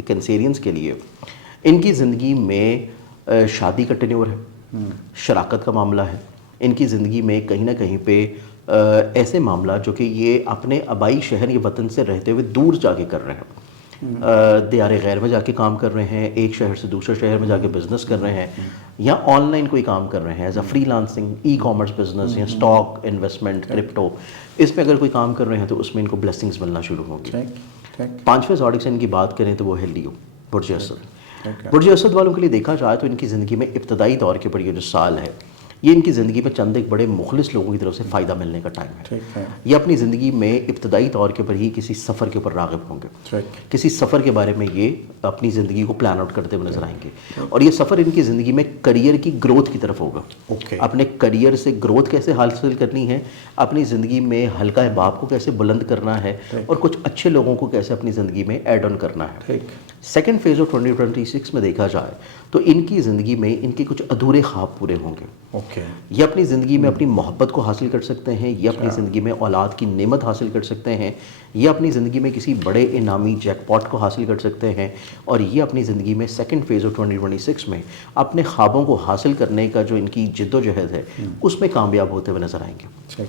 کینسیرینز کے لیے ان کی زندگی میں شادی کا ٹینیور ہے, شراکت کا معاملہ ہے. ان کی زندگی میں کہیں نہ کہیں پہ ایسے معاملات جو کہ یہ اپنے آبائی شہر یا وطن سے رہتے ہوئے دور جا کے کر رہے ہیں, دیار غیر میں جا کے کام کر رہے ہیں, ایک شہر سے دوسرے شہر میں جا کے بزنس کر رہے ہیں, یا آن لائن کوئی کام کر رہے ہیں as a free lancing, e commerce business یا اسٹاک انویسٹمنٹ, کرپٹو, اس میں اگر کوئی کام کر رہے ہیں تو اس میں ان کو بلیسنگز ملنا شروع ہوں گی. 5ویں زوڈک سائن کی بات کریں تو وہ ہے لیو, برج اسد. برج اسد والوں کے لیے دیکھا جائے تو ان کی زندگی میں ابتدائی طور کے پر یہ جو سال ہے یہ ان کی زندگی میں چند ایک بڑے مخلص لوگوں کی طرف سے فائدہ ملنے کا ٹائم ہے. یہ اپنی زندگی میں ابتدائی طور کے پر ہی کسی سفر کے اوپر راغب ہوں گے, کسی سفر کے بارے میں یہ اپنی زندگی کو پلان آؤٹ کرتے ہوئے نظر آئیں گے, اور یہ سفر ان کی زندگی میں کریئر کی گروتھ کی طرف ہوگا. اپنے کریئر سے گروتھ کیسے حاصل کرنی ہے, اپنی زندگی میں حلقہ باب کو کیسے بلند کرنا ہے, اور کچھ اچھے لوگوں کو کیسے اپنی زندگی میں ایڈ آن کرنا ہے. سیکنڈ فیز آف 2026 میں دیکھا جائے تو ان کی زندگی میں ان کے کچھ ادھورے خواب پورے ہوں گے. یہ اپنی زندگی میں اپنی محبت کو حاصل کر سکتے ہیں, یہ اپنی زندگی میں اولاد کی نعمت حاصل کر سکتے ہیں, یہ اپنی زندگی میں کسی بڑے انعامی جیک پاٹ کو حاصل کر سکتے ہیں, اور یہ اپنی زندگی میں سیکنڈ فیز آف 2026 میں اپنے خوابوں کو حاصل کرنے کا جو ان کی جد و جہد ہے اس میں کامیاب ہوتے ہوئے نظر آئیں گے.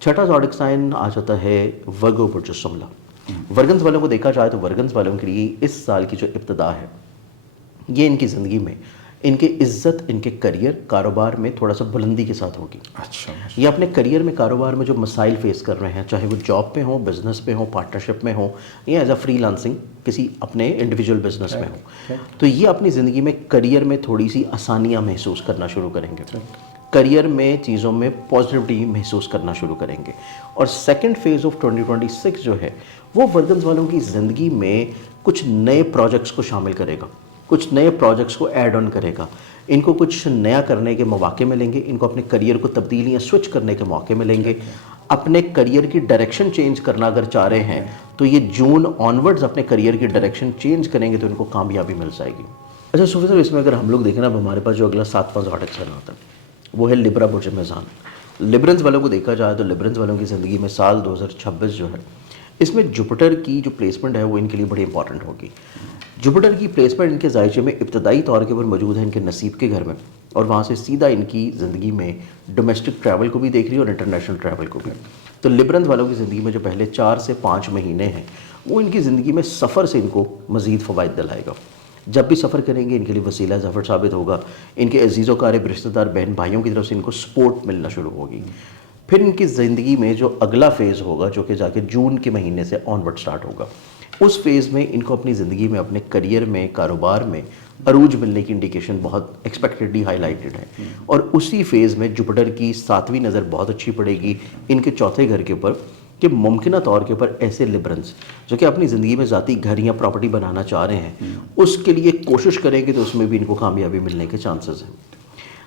چھٹا زوڈک سائن آ جاتا ہے ورگو برج السملہ. ورگنز والوں کو دیکھا جائے تو ورگنز والوں کے لیے اس سال کی جو ابتدا ہے یہ ان کی زندگی میں ان کے عزت, ان کے کریئر, کاروبار میں تھوڑا سا بلندی کے ساتھ ہوگی. یہ اپنے کریئر میں, کاروبار میں جو مسائل فیس کر رہے ہیں, چاہے وہ جاب پہ ہوں, بزنس پہ ہوں, پارٹنرشپ میں ہوں, یا ایز اے فری لانسنگ کسی اپنے انڈیویجول بزنس میں ہوں, تو یہ اپنی زندگی میں کریئر میں تھوڑی سی آسانیاں محسوس کرنا شروع کریں گے, کریئر میں چیزوں میں پازیٹیوٹی محسوس کرنا شروع کریں گے. اور سیکنڈ فیز آف 2026 جو ہے وہ ورگنز والوں کی زندگی میں کچھ نئے پروجیکٹس کو شامل کرے گا, کچھ نئے پروجیکٹس کو ایڈ آن کرے گا. ان کو کچھ نیا کرنے کے مواقع ملیں گے, ان کو اپنے کریئر کو تبدیلیاں سوئچ کرنے کے موقع ملیں گے. اپنے کریئر کی ڈائریکشن چینج کرنا اگر چاہ رہے ہیں تو یہ جون آنورڈز اپنے کریئر کی ڈائریکشن چینج کریں گے تو ان کو کامیابی مل جائے گی. اچھا صوفی صاحب, اس میں اگر ہم لوگ دیکھیں نا, اب ہمارے پاس جو اگلا 7واں زوڈک سائن آتا ہے وہ ہے لبرا برج میزان. لبرنز والوں کو دیکھا جائے تو لبرنز والوں کی زندگی میں سال 2026 جو ہے اس میں جوپیٹر کی جو پلیسمنٹ ہے وہ ان کے لیے بڑی امپورٹنٹ ہوگی. جوپیٹر کی پلیسمنٹ ان کے زائچے میں ابتدائی طور کے پر موجود ہے ان کے نصیب کے گھر میں, اور وہاں سے سیدھا ان کی زندگی میں ڈومیسٹک ٹریول کو بھی دیکھ رہی ہے اور انٹرنیشنل ٹریول کو بھی. تو لبرنز والوں کی زندگی میں جو پہلے 4 سے 5 مہینے ہیں وہ ان کی زندگی میں سفر سے ان کو مزید فوائد دلائے گا. جب بھی سفر کریں گے ان کے لیے وسیلہ ظفر ثابت ہوگا, ان کے عزیز و قارب رشتہ دار بہن بھائیوں کی طرف سے ان کو سپورٹ ملنا شروع ہوگی. پھر ان کی زندگی میں جو اگلا فیز ہوگا جو کہ جا کے جون کے مہینے سے آنورڈ سٹارٹ ہوگا, اس فیز میں ان کو اپنی زندگی میں, اپنے کریئر میں, کاروبار میں عروج ملنے کی انڈیکیشن بہت ایکسپیکٹڈلی ہائی لائٹڈ ہے. اور اسی فیز میں جوپیٹر کی 7ویں نظر بہت اچھی پڑے گی ان کے چوتھے گھر کے اوپر, کہ ممکنہ طور کے اوپر ایسے لبرنس جو کہ اپنی زندگی میں ذاتی گھر یا پراپرٹی بنانا چاہ رہے ہیں اس کے لیے کوشش کریں گے تو اس میں بھی ان کو کامیابی ملنے کے چانسز ہیں.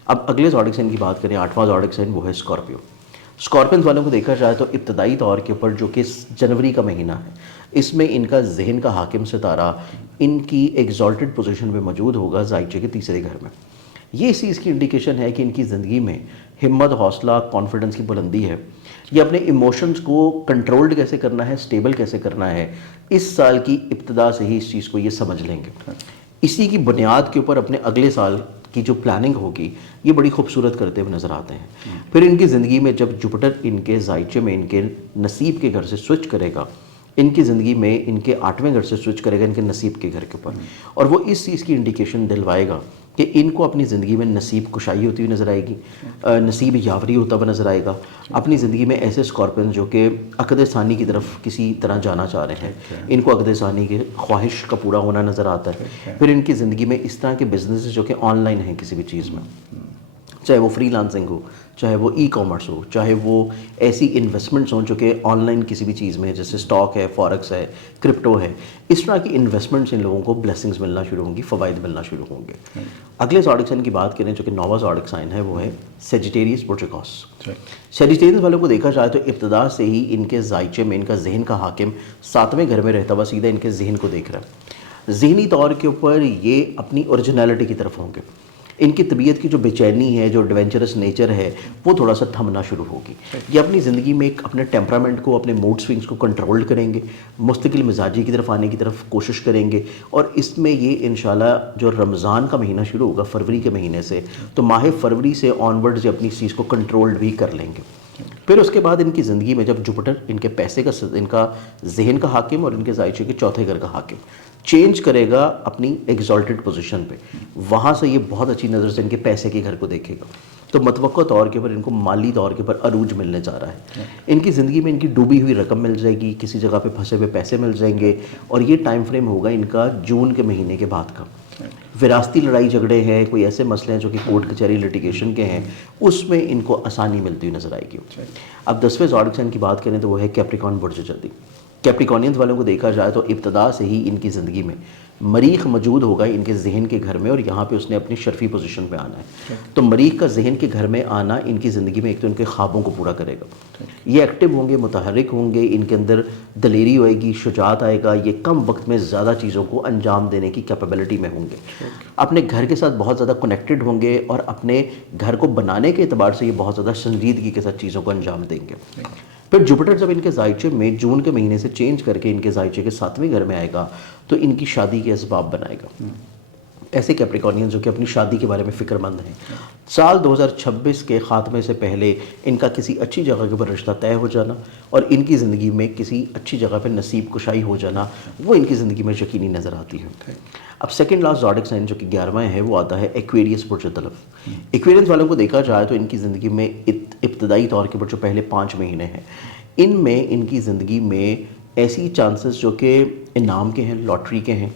اب اگلے زوڈک سائن کی بات کریں, 8واں زوڈک سائن وہ ہے اسکارپیو. اسکارپینز والوں کو دیکھا جائے تو ابتدائی طور کے اوپر جو کہ جنوری کا مہینہ ہے اس میں ان کا ذہن کا حاکم ستارہ ان کی ایگزالٹڈ پوزیشن میں موجود ہوگا زائچے کے تیسرے گھر میں. یہ اس چیز کی انڈیکیشن ہے کہ ان کی زندگی میں ہمت، حوصلہ، کانفیڈنس کی بلندی ہے. یہ اپنے ایموشنز کو کنٹرولڈ کیسے کرنا ہے، اسٹیبل کیسے کرنا ہے، اس سال کی ابتدا سے ہی اس چیز کو یہ سمجھ لیں گے. اسی کی بنیاد کے اوپر اپنے اگلے سال کی جو پلاننگ ہوگی یہ بڑی خوبصورت کرتے ہوئے نظر آتے ہیں. پھر ان کی زندگی میں جب جوپیٹر ان کے زائچے میں ان کے نصیب کے گھر سے سوئچ کرے گا، ان کی زندگی میں ان کے 8ویں گھر سے سوئچ کرے گا ان کے نصیب کے گھر کے اوپر، اور وہ اس چیز کی انڈیکیشن دلوائے گا کہ ان کو اپنی زندگی میں نصیب کشائی ہوتی ہوئی نظر آئے گی، نصیب یاوری ہوتا ہوا نظر آئے گا. اپنی زندگی میں ایسے اسکارپین جو کہ عقد ثانی کی طرف کسی طرح جانا چاہ رہے ہیں، ان کو عقد ثانی کی خواہش کا پورا ہونا نظر آتا ہے. پھر ان کی زندگی میں اس طرح کے بزنس جو کہ آن لائن ہیں کسی بھی چیز میں، چاہے وہ فری لانسنگ ہو، چاہے وہ ای کامرس ہو، چاہے وہ ایسی انویسٹمنٹس ہوں جو کہ آن لائن کسی بھی چیز میں، جیسے اسٹاک ہے، فارکس ہے، کرپٹو ہے، اس طرح کی انویسٹمنٹس ان لوگوں کو بلیسنگز ملنا شروع ہوں گی، فوائد ملنا شروع ہوں گے. اگلے زوڈک سائن کی بات کریں جو کہ 9واں زوڈک سائن ہے، وہ ہے سیجیٹیریس پروٹیکوس. سیجیٹیریس والوں کو دیکھا جائے تو ابتدا سے ہی ان کے زائچے میں ان کا ذہن کا حاکم 7ویں گھر میں رہتا ہوا سیدھا ان کے ذہن کو دیکھ رہا ہے. ذہنی طور کے اوپر یہ اپنی اوریجنلٹی کی طرف ہوں گے. ان کی طبیعت کی جو بے چینی ہے، جو ایڈونچرس نیچر ہے، وہ تھوڑا سا تھمنا شروع ہوگی. یہ اپنی زندگی میں ایک اپنے ٹیمپرامنٹ کو، اپنے موڈ سوئنگس کو کنٹرول کریں گے، مستقل مزاجی کی طرف آنے کی طرف کوشش کریں گے. اور اس میں یہ انشاءاللہ جو رمضان کا مہینہ شروع ہوگا فروری کے مہینے سے، تو ماہ فروری سے آن ورڈز یہ اپنی چیز کو کنٹرولڈ بھی کر لیں گے. پھر اس کے بعد ان کی زندگی میں جب جوپیٹر ان کے پیسے کا، ان کا ذہن کا حاکم اور ان کے زائچے کے 4تھے گھر کا حاکم چینج کرے گا اپنی ایگزالٹڈ پوزیشن پہ، وہاں سے یہ بہت اچھی نظر سے ان کے پیسے کے گھر کو دیکھے گا. تو متوقع طور کے اوپر ان کو مالی طور کے اوپر عروج ملنے جا رہا ہے. ان کی زندگی میں ان کی ڈوبی ہوئی رقم مل جائے گی، کسی جگہ پہ پھنسے ہوئے پیسے مل جائیں گے. اور یہ ٹائم فریم ہوگا ان کا جون کے مہینے کے بعد کا. وراثتی لڑائی جھگڑے ہیں، کوئی ایسے مسئلے ہیں جو کہ کورٹ کچہری لٹیگیشن کے ہیں، اس میں ان کو آسانی ملتی ہوئی نظر آئے گی. اب 10ویں زوڈک سائن کی بات کریں تو وہ ہے کیپریکارن برج جلدی. کیپریکارنینز والوں کو دیکھا جائے تو ابتدا سے ہی ان کی زندگی میں مریخ موجود ہوگا ان کے ذہن کے گھر میں، اور یہاں پہ اس نے اپنی شرفی پوزیشن پہ آنا ہے. تو مریخ کا ذہن کے گھر میں آنا ان کی زندگی میں ایک تو ان کے خوابوں کو پورا کرے گا. یہ ایکٹیو ہوں گے، متحرک ہوں گے، ان کے اندر دلیری ہوئے گی، شجاعت آئے گا. یہ کم وقت میں زیادہ چیزوں کو انجام دینے کی کیپیبلٹی میں ہوں گے. اپنے گھر کے ساتھ بہت زیادہ کنیکٹڈ ہوں گے، اور اپنے گھر کو بنانے کے اعتبار سے یہ بہت زیادہ سنجیدگی کے ساتھ چیزوں کو انجام دیں گے. پھر جوپیٹر جب ان کے زائچے میں جون کے مہینے سے چینج کر کے ان کے زائچے کے 7ویں گھر میں آئے گا تو ان کی شادی کے اسباب بنائے گا. ایسے کیپریکارنین جو کہ اپنی شادی کے بارے میں فکر مند ہیں، سال 2026 کے خاتمے سے پہلے ان کا کسی اچھی جگہ کے اوپر رشتہ طے ہو جانا اور ان کی زندگی میں کسی اچھی جگہ پہ نصیب کشائی ہو جانا، وہ ان کی زندگی میں یقینی نظر آتی ہے. اب سیکنڈ لاسٹ زوڈک سائن جو کہ 11واں ہے، وہ آتا ہے ایکویریس برج طلب. ایکویرینس والوں کو دیکھا جائے تو ان کی زندگی میں ابتدائی طور کے اوپر جو پہلے 5 مہینے ہیں، ان میں ان کی زندگی میں ایسی چانسز جو کہ انعام کے ہیں، لاٹری کے ہیں،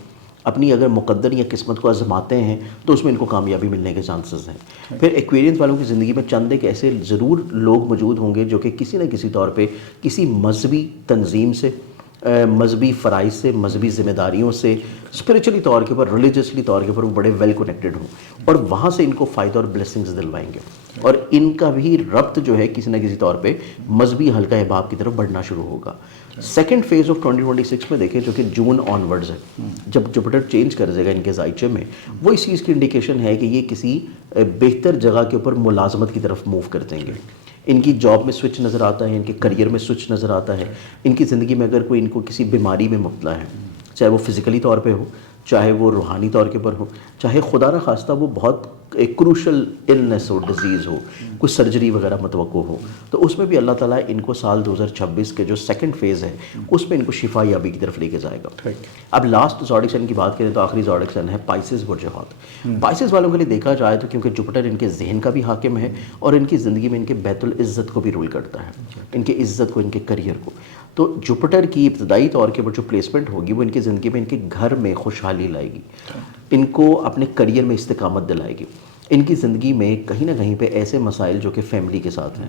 اپنی اگر مقدر یا قسمت کو آزماتے ہیں تو اس میں ان کو کامیابی ملنے کے چانسز ہیں. پھر ایکویرینس والوں کی زندگی میں چند ایک ایسے ضرور لوگ موجود ہوں گے جو کہ کسی نہ کسی طور پہ کسی مذہبی تنظیم سے، مذہبی فرائض سے، مذہبی ذمہ داریوں سے، اسپریچولی طور کے اوپر، ریلیجسلی طور کے اوپر وہ بڑے ویل کنیکٹڈ ہوں، اور وہاں سے ان کو فائدہ اور بلیسنگز دلوائیں گے. اور ان کا بھی ربط جو ہے کسی نہ کسی طور پہ مذہبی حلقہ احباب کی طرف بڑھنا شروع ہوگا. سیکنڈ فیز آف 2026 میں دیکھیں جو کہ جون آن ورڈز ہے، جب جوپیٹر چینج کر دے گا ان کے زائچے میں، وہ اس چیز کی انڈیکیشن ہے کہ یہ کسی بہتر جگہ کے اوپر ملازمت کی طرف موو کر دیں گے. ان کی جاب میں سوئچ نظر آتا ہے، ان کے کریئر میں سوئچ نظر آتا ہے. ان کی زندگی میں اگر کوئی ان کو کسی بیماری میں مبتلا ہے، چاہے وہ فزیکلی طور پہ ہو، چاہے وہ روحانی طور کے اوپر ہو، چاہے خدا نخواستہ وہ بہت ایک کروشل النس ہو، ڈیزیز ہو، کوئی سرجری وغیرہ متوقع ہو، تو اس میں بھی اللہ تعالیٰ ان کو سال 2026 کے جو سیکنڈ فیز ہے اس میں ان کو شفا یابی کی طرف لے کے جائے گا. اب لاسٹ زوڈک سائن کی بات کریں تو آخری زوڈک سائن ہے پائسس برج حوت. پائسس والوں کے لیے دیکھا جائے تو کیونکہ جوپیٹر ان کے ذہن کا بھی حاکم ہے اور ان کی زندگی میں ان کے بیت العزت کو بھی رول کرتا ہے، ان کے عزت کو، ان کے کریئر کو. تو جوپیٹر کی ابتدائی طور کے اوپر جو پلیسمنٹ ہوگی وہ ان کی زندگی میں ان کے گھر میں خوشحالی لائے گی، ان کو اپنے کریئر میں استقامت دلائے گی. ان کی زندگی میں کہیں نہ کہیں پہ ایسے مسائل جو کہ فیملی کے ساتھ ہیں،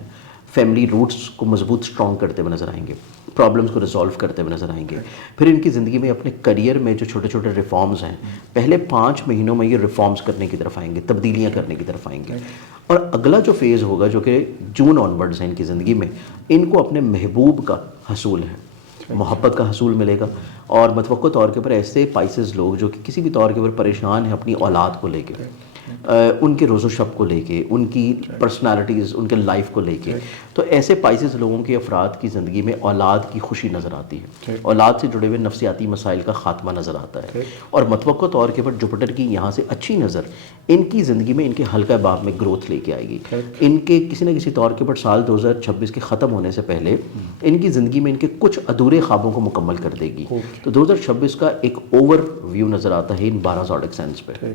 فیملی روٹس کو مضبوط اسٹرانگ کرتے ہوئے نظر آئیں گے، پرابلمس کو ریزالو کرتے ہوئے نظر آئیں گے. پھر ان کی زندگی میں اپنے کریئر میں جو چھوٹے چھوٹے ریفارمز ہیں، پہلے 5 مہینوں میں یہ ریفارمز کرنے کی طرف آئیں گے، تبدیلیاں کرنے کی طرف آئیں گے. اور اگلا جو فیز ہوگا جو کہ جون آن ورڈز ہے ان کی زندگی میں، ان کو اپنے محبوب کا حصول ہے، محبت کا حصول ملے گا. اور متوقع طور کے اوپر ایسے پائسز لوگ جو کہ کسی بھی طور کے اوپر پریشان ہیں اپنی اولاد کو لے کے، ان کے روز و شب کو لے کے، ان کی پرسنالٹیز، ان کے لائف کو لے کے. تو ایسے پائسز لوگوں کے افراد کی زندگی میں اولاد کی خوشی نظر آتی ہے، اولاد سے جڑے ہوئے نفسیاتی مسائل کا خاتمہ نظر آتا ہے، اور متوقع طور کے پر جوپیٹر کی یہاں سے اچھی نظر ان کی زندگی میں ان کے حلقہ باب میں گروتھ لے کے آئے گی. ان کے کسی نہ کسی طور کے پر سال 2026 کے ختم ہونے سے پہلے ان کی زندگی میں ان کے کچھ ادھورے خوابوں کو مکمل کر دے گی. تو 2026 کا ایک اوور ویو نظر آتا ہے ان 12 زوڈک سائنز پہ.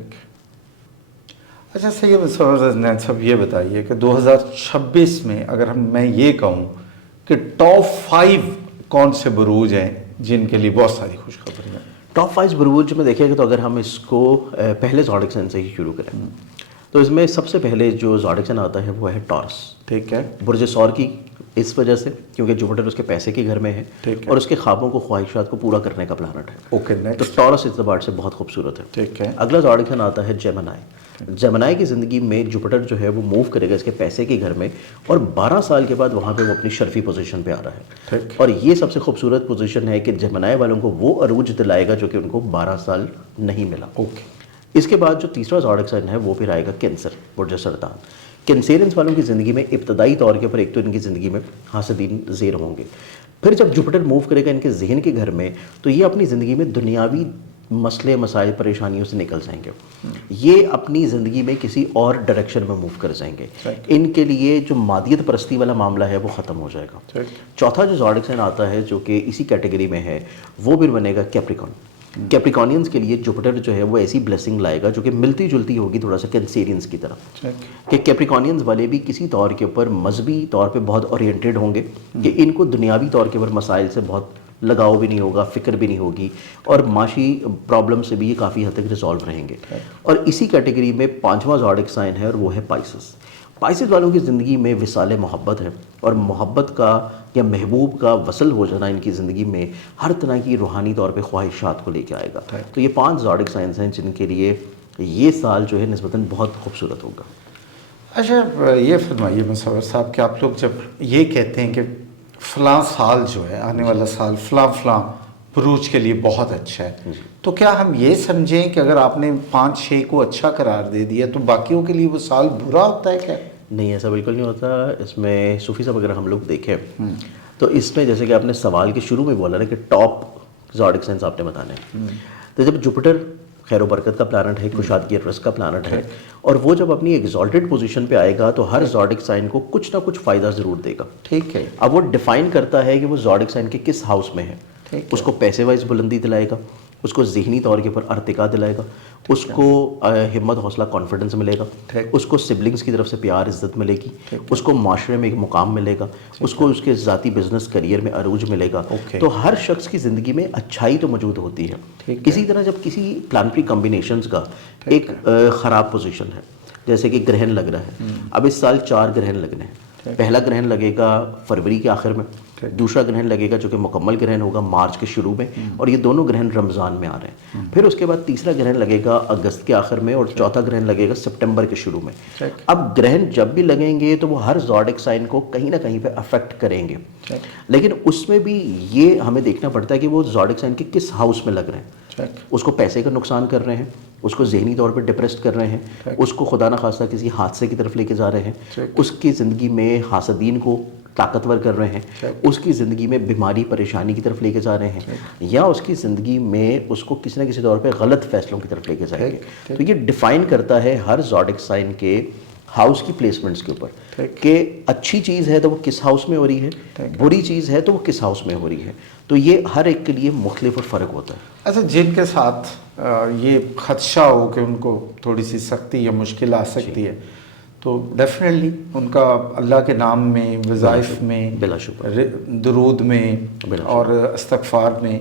اچھا سید مسعود صاحب یہ بتائیے کہ 2026 میں اگر میں یہ کہوں کہ ٹاپ 5 کون سے بروج ہیں جن کے لیے بہت ساری خوشخبری ہیں؟ ٹاپ 5 بروج میں دیکھیں گے تو اگر ہم اس کو پہلے زوڈک سائن سے ہی شروع کریں تو اس میں سب سے پہلے جو زوڈک سائن آتا ہے وہ ہے ٹورس. ٹھیک ہے. برج سور کی اس وجہ سے کیونکہ جوپیٹر اس کے پیسے کے گھر میں ہے اور اس کے خوابوں کو، خواہشات کو پورا کرنے کا پلانٹ ہے. اوکے، تو ٹورس اس اعتبار سے بہت خوبصورت ہے. ٹھیک ہے. اگلا زوڈک سائن آتا ہے جیمنائی. جیمنائی کی زندگی میں جوپیٹر جو ہے وہ موو کرے گا اس کے پیسے کے گھر میں، اور 12 سال کے بعد وہاں پہ وہ اپنی شرفی پوزیشن پہ آ رہا ہے. اور یہ سب سے خوبصورت پوزیشن ہے کہ جیمنائی والوں کو وہ عروج دلائے گا جو کہ ان کو 12 سال نہیں ملا. اوکے. اس کے بعد جو تیسرا زوڈک سائن ہے وہ پھر آئے گا کینسر، برج سرطان. کینسیرنس والوں کی زندگی میں ابتدائی طور کے پر ایک تو ان کی زندگی میں حاسدین زیر ہوں گے. پھر جب جوپیٹر موو کرے گا ان کے ذہن کے گھر میں تو یہ اپنی زندگی میں دنیاوی مسئلے، مسائل، پریشانیوں سے نکل جائیں گے. یہ اپنی زندگی میں کسی اور ڈائریکشن میں موو کر جائیں گے. ان کے لیے جو مادیت پرستی والا معاملہ ہے وہ ختم ہو جائے گا. چوتھا جو زوڈک سائن آتا ہے جو کہ اسی کیٹیگری میں ہے وہ پھر بنے گا کیپریکون. کیپریکونینز کے لیے جوپیٹر جو ہے وہ ایسی بلیسنگ لائے گا جو کہ ملتی جلتی ہوگی تھوڑا سا کینسیرینز کی طرح، کہ کیپریکونینز والے بھی کسی طور کے اوپر مذہبی طور پہ بہت اورینٹیڈ ہوں گے، کہ ان کو دنیاوی طور کے اوپر مسائل سے بہت لگاؤ بھی نہیں ہوگا، فکر بھی نہیں ہوگی، اور معاشی پرابلم سے بھی یہ کافی حد تک ریزالو رہیں گے. اور اسی کیٹیگری میں 5واں زوڈک سائن ہے اور وہ ہے پائسس. پائسس والوں کی زندگی میں وصال محبت ہے، اور محبت کا یا محبوب کا وصل ہو جانا ان کی زندگی میں ہر طرح کی روحانی طور پہ خواہشات کو لے کے آئے گا. تو یہ 5 زوڈک سائنس ہیں جن کے لیے یہ سال جو ہے نسبتاً بہت خوبصورت ہوگا. اچھا یہ فرمائیے مصور صاحب کہ آپ لوگ جب یہ کہتے ہیں کہ فلاں سال جو ہے آنے والا سال فلاں فلاں بروج کے لیے بہت اچھا ہے، تو کیا ہم یہ سمجھیں کہ اگر آپ نے 5-6 کو اچھا قرار دے دیا تو باقیوں کے لیے وہ سال برا ہوتا ہے؟ کیا نہیں، ایسا بالکل نہیں ہوتا. اس میں صوفی صاحب اگر ہم لوگ دیکھیں تو اس میں جیسے کہ آپ نے سوال کے شروع میں بولا نا کہ ٹاپ زوڈک سائنس آپ نے بتانے ہیں، تو جب جوپیٹر خیر و برکت کا پلانٹ ہے، کشادگی اور رزق کا پلانٹ ہے، اور وہ جب اپنی ایگزالٹڈ پوزیشن پہ آئے گا تو ہر زوڈک سائن کو کچھ نہ کچھ فائدہ ضرور دے گا. ٹھیک ہے. اب وہ ڈیفائن کرتا ہے کہ وہ زوڈک سائن کے کس ہاؤس میں ہے. اس کو پیسے وائز بلندی دلائے گا، اس کو ذہنی طور کے اوپر ارتقا دلائے گا، اس کو ہمت، حوصلہ، کانفیڈنس ملے گا، اس کو سبلنگز کی طرف سے پیار، عزت ملے گی، اس کو معاشرے میں ایک مقام ملے گا، اس کو اس کے ذاتی بزنس کریئر میں عروج ملے گا. تو ہر شخص کی زندگی میں اچھائی تو موجود ہوتی ہے. اسی طرح جب کسی پلانٹری کمبینیشنز کا ایک خراب پوزیشن ہے، جیسے کہ گرہن لگ رہا ہے، اب اس سال 4 گرہن لگنے ہیں. پہلا گرہن لگے گا فروری کے آخر میں، دوسرا گرہن لگے گا جو کہ مکمل گرہن ہوگا مارچ کے شروع میں، اور یہ دونوں گرہن رمضان میں آ رہے ہیں. پھر اس کے بعد تیسرا گرہن لگے گا اگست کے آخر میں، اور چوتھا گرہن لگے گا سپٹمبر کے شروع میں. اب گرہن جب بھی لگیں گے تو وہ ہر زوڈک سائن کو کہیں نہ کہیں پہ افیکٹ کریں گے، لیکن اس میں بھی یہ ہمیں دیکھنا پڑتا ہے کہ وہ زوڈک سائن کے کس ہاؤس میں لگ رہے ہیں. اس کو پیسے کا نقصان کر رہے ہیں، اس کو ذہنی طور پر ڈپریسڈ کر رہے ہیں، اس کو خدا نخواستہ کسی حادثے کی طرف لے کے جا رہے ہیں، اس کی زندگی میں حاسدین کو طاقتور کر رہے ہیں، اس کی زندگی میں بیماری پریشانی کی طرف لے کے جا رہے ہیں، یا اس کی زندگی میں اس کو کسی نہ کسی طور پہ غلط فیصلوں کی طرف لے کے جائیں گے. تو یہ ڈیفائن کرتا ہے ہر زوڈک سائن کے ہاؤس کی پلیسمنٹس کے اوپر کہ اچھی چیز ہے تو وہ کس ہاؤس میں ہو رہی ہے، بری چیز ہے تو وہ کس ہاؤس میں ہو رہی ہے. تو یہ ہر ایک کے لیے مختلف اور فرق ہوتا ہے. اچھا جن کے ساتھ یہ خدشہ ہو کہ ان کو تھوڑی سی سختی یا مشکل آ سکتی ہے تو ڈیفینیٹلی ان کا اللہ کے نام میں، وظائف میں، بلا شبہ درود میں اور استغفار میں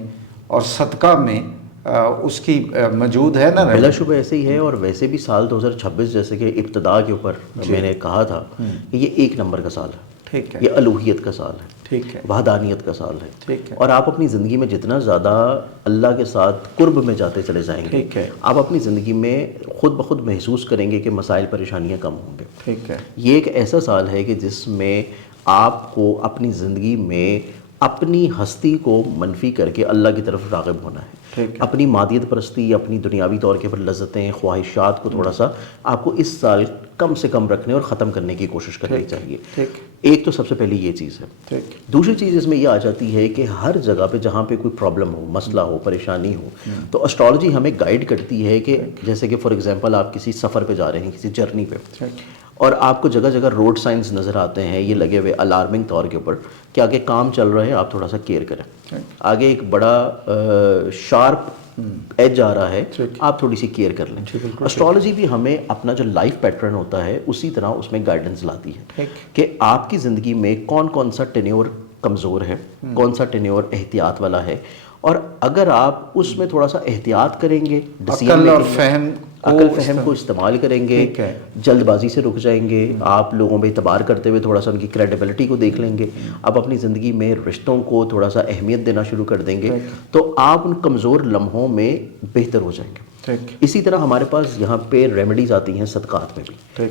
اور صدقہ میں اس کی موجود ہے نا. بلا شبہ ایسے ہی ہے. اور ویسے بھی سال 2026 جیسے کہ ابتدا کے اوپر میں نے کہا تھا کہ یہ 1 نمبر کا سال ہے. ٹھیک ہے. یہ الوہیت کا سال ہے. ٹھیک ہے. وحدانیت کا سال ہے. ٹھیک ہے. اور آپ اپنی زندگی میں جتنا زیادہ اللہ کے ساتھ قرب میں جاتے چلے جائیں گے، ٹھیک ہے، آپ اپنی زندگی میں خود بخود محسوس کریں گے کہ مسائل پریشانیاں کم ہوں گے. ٹھیک ہے. یہ ایک ایسا سال ہے کہ جس میں آپ کو اپنی زندگی میں اپنی ہستی کو منفی کر کے اللہ کی طرف راغب ہونا ہے. اپنی مادیت پرستی، اپنی دنیاوی طور کے پر لذتیں، خواہشات کو تھوڑا سا آپ کو اس سال کم سے کم رکھنے اور ختم کرنے کی کوشش کرنی چاہیے. ایک تو سب سے پہلی یہ چیز ہے. دوسری چیز اس میں یہ آ جاتی ہے کہ ہر جگہ پہ جہاں پہ کوئی پرابلم ہو، مسئلہ ہو، پریشانی ہو، تو اسٹرالوجی ہمیں گائیڈ کرتی ہے کہ جیسے کہ فار ایگزامپل آپ کسی سفر پہ جا رہے ہیں، کسی جرنی پہ، اور آپ کو جگہ جگہ روڈ سائنز نظر آتے ہیں یہ لگے ہوئے الارمنگ طور کے اوپر کہ آگے کام چل رہا ہے، آپ تھوڑا سا کیئر کریں. آگے ایک بڑا شارپ ایج آ رہا ہے، آپ تھوڑی سی کیئر کر لیں. اسٹرالوجی بھی ہمیں اپنا جو لائف پیٹرن ہوتا ہے اسی طرح اس میں گائیڈنس لاتی ہے کہ آپ کی زندگی میں کون کون سا ٹینیور کمزور ہے، کون سا ٹینیور احتیاط والا ہے، اور اگر آپ اس میں تھوڑا سا احتیاط کریں گے، عقل اور فہم عقل فہم کو استعمال کریں گے، جلد بازی سے رک جائیں گے، آپ لوگوں پہ اعتبار کرتے ہوئے تھوڑا سا ان کی کریڈیبلٹی کو دیکھ لیں گے، آپ اپنی زندگی میں رشتوں کو تھوڑا سا اہمیت دینا شروع کر دیں گے، تو آپ ان کمزور لمحوں میں بہتر ہو جائیں گے. اسی طرح ہمارے پاس یہاں پہ ریمیڈیز آتی ہیں صدقات میں بھی،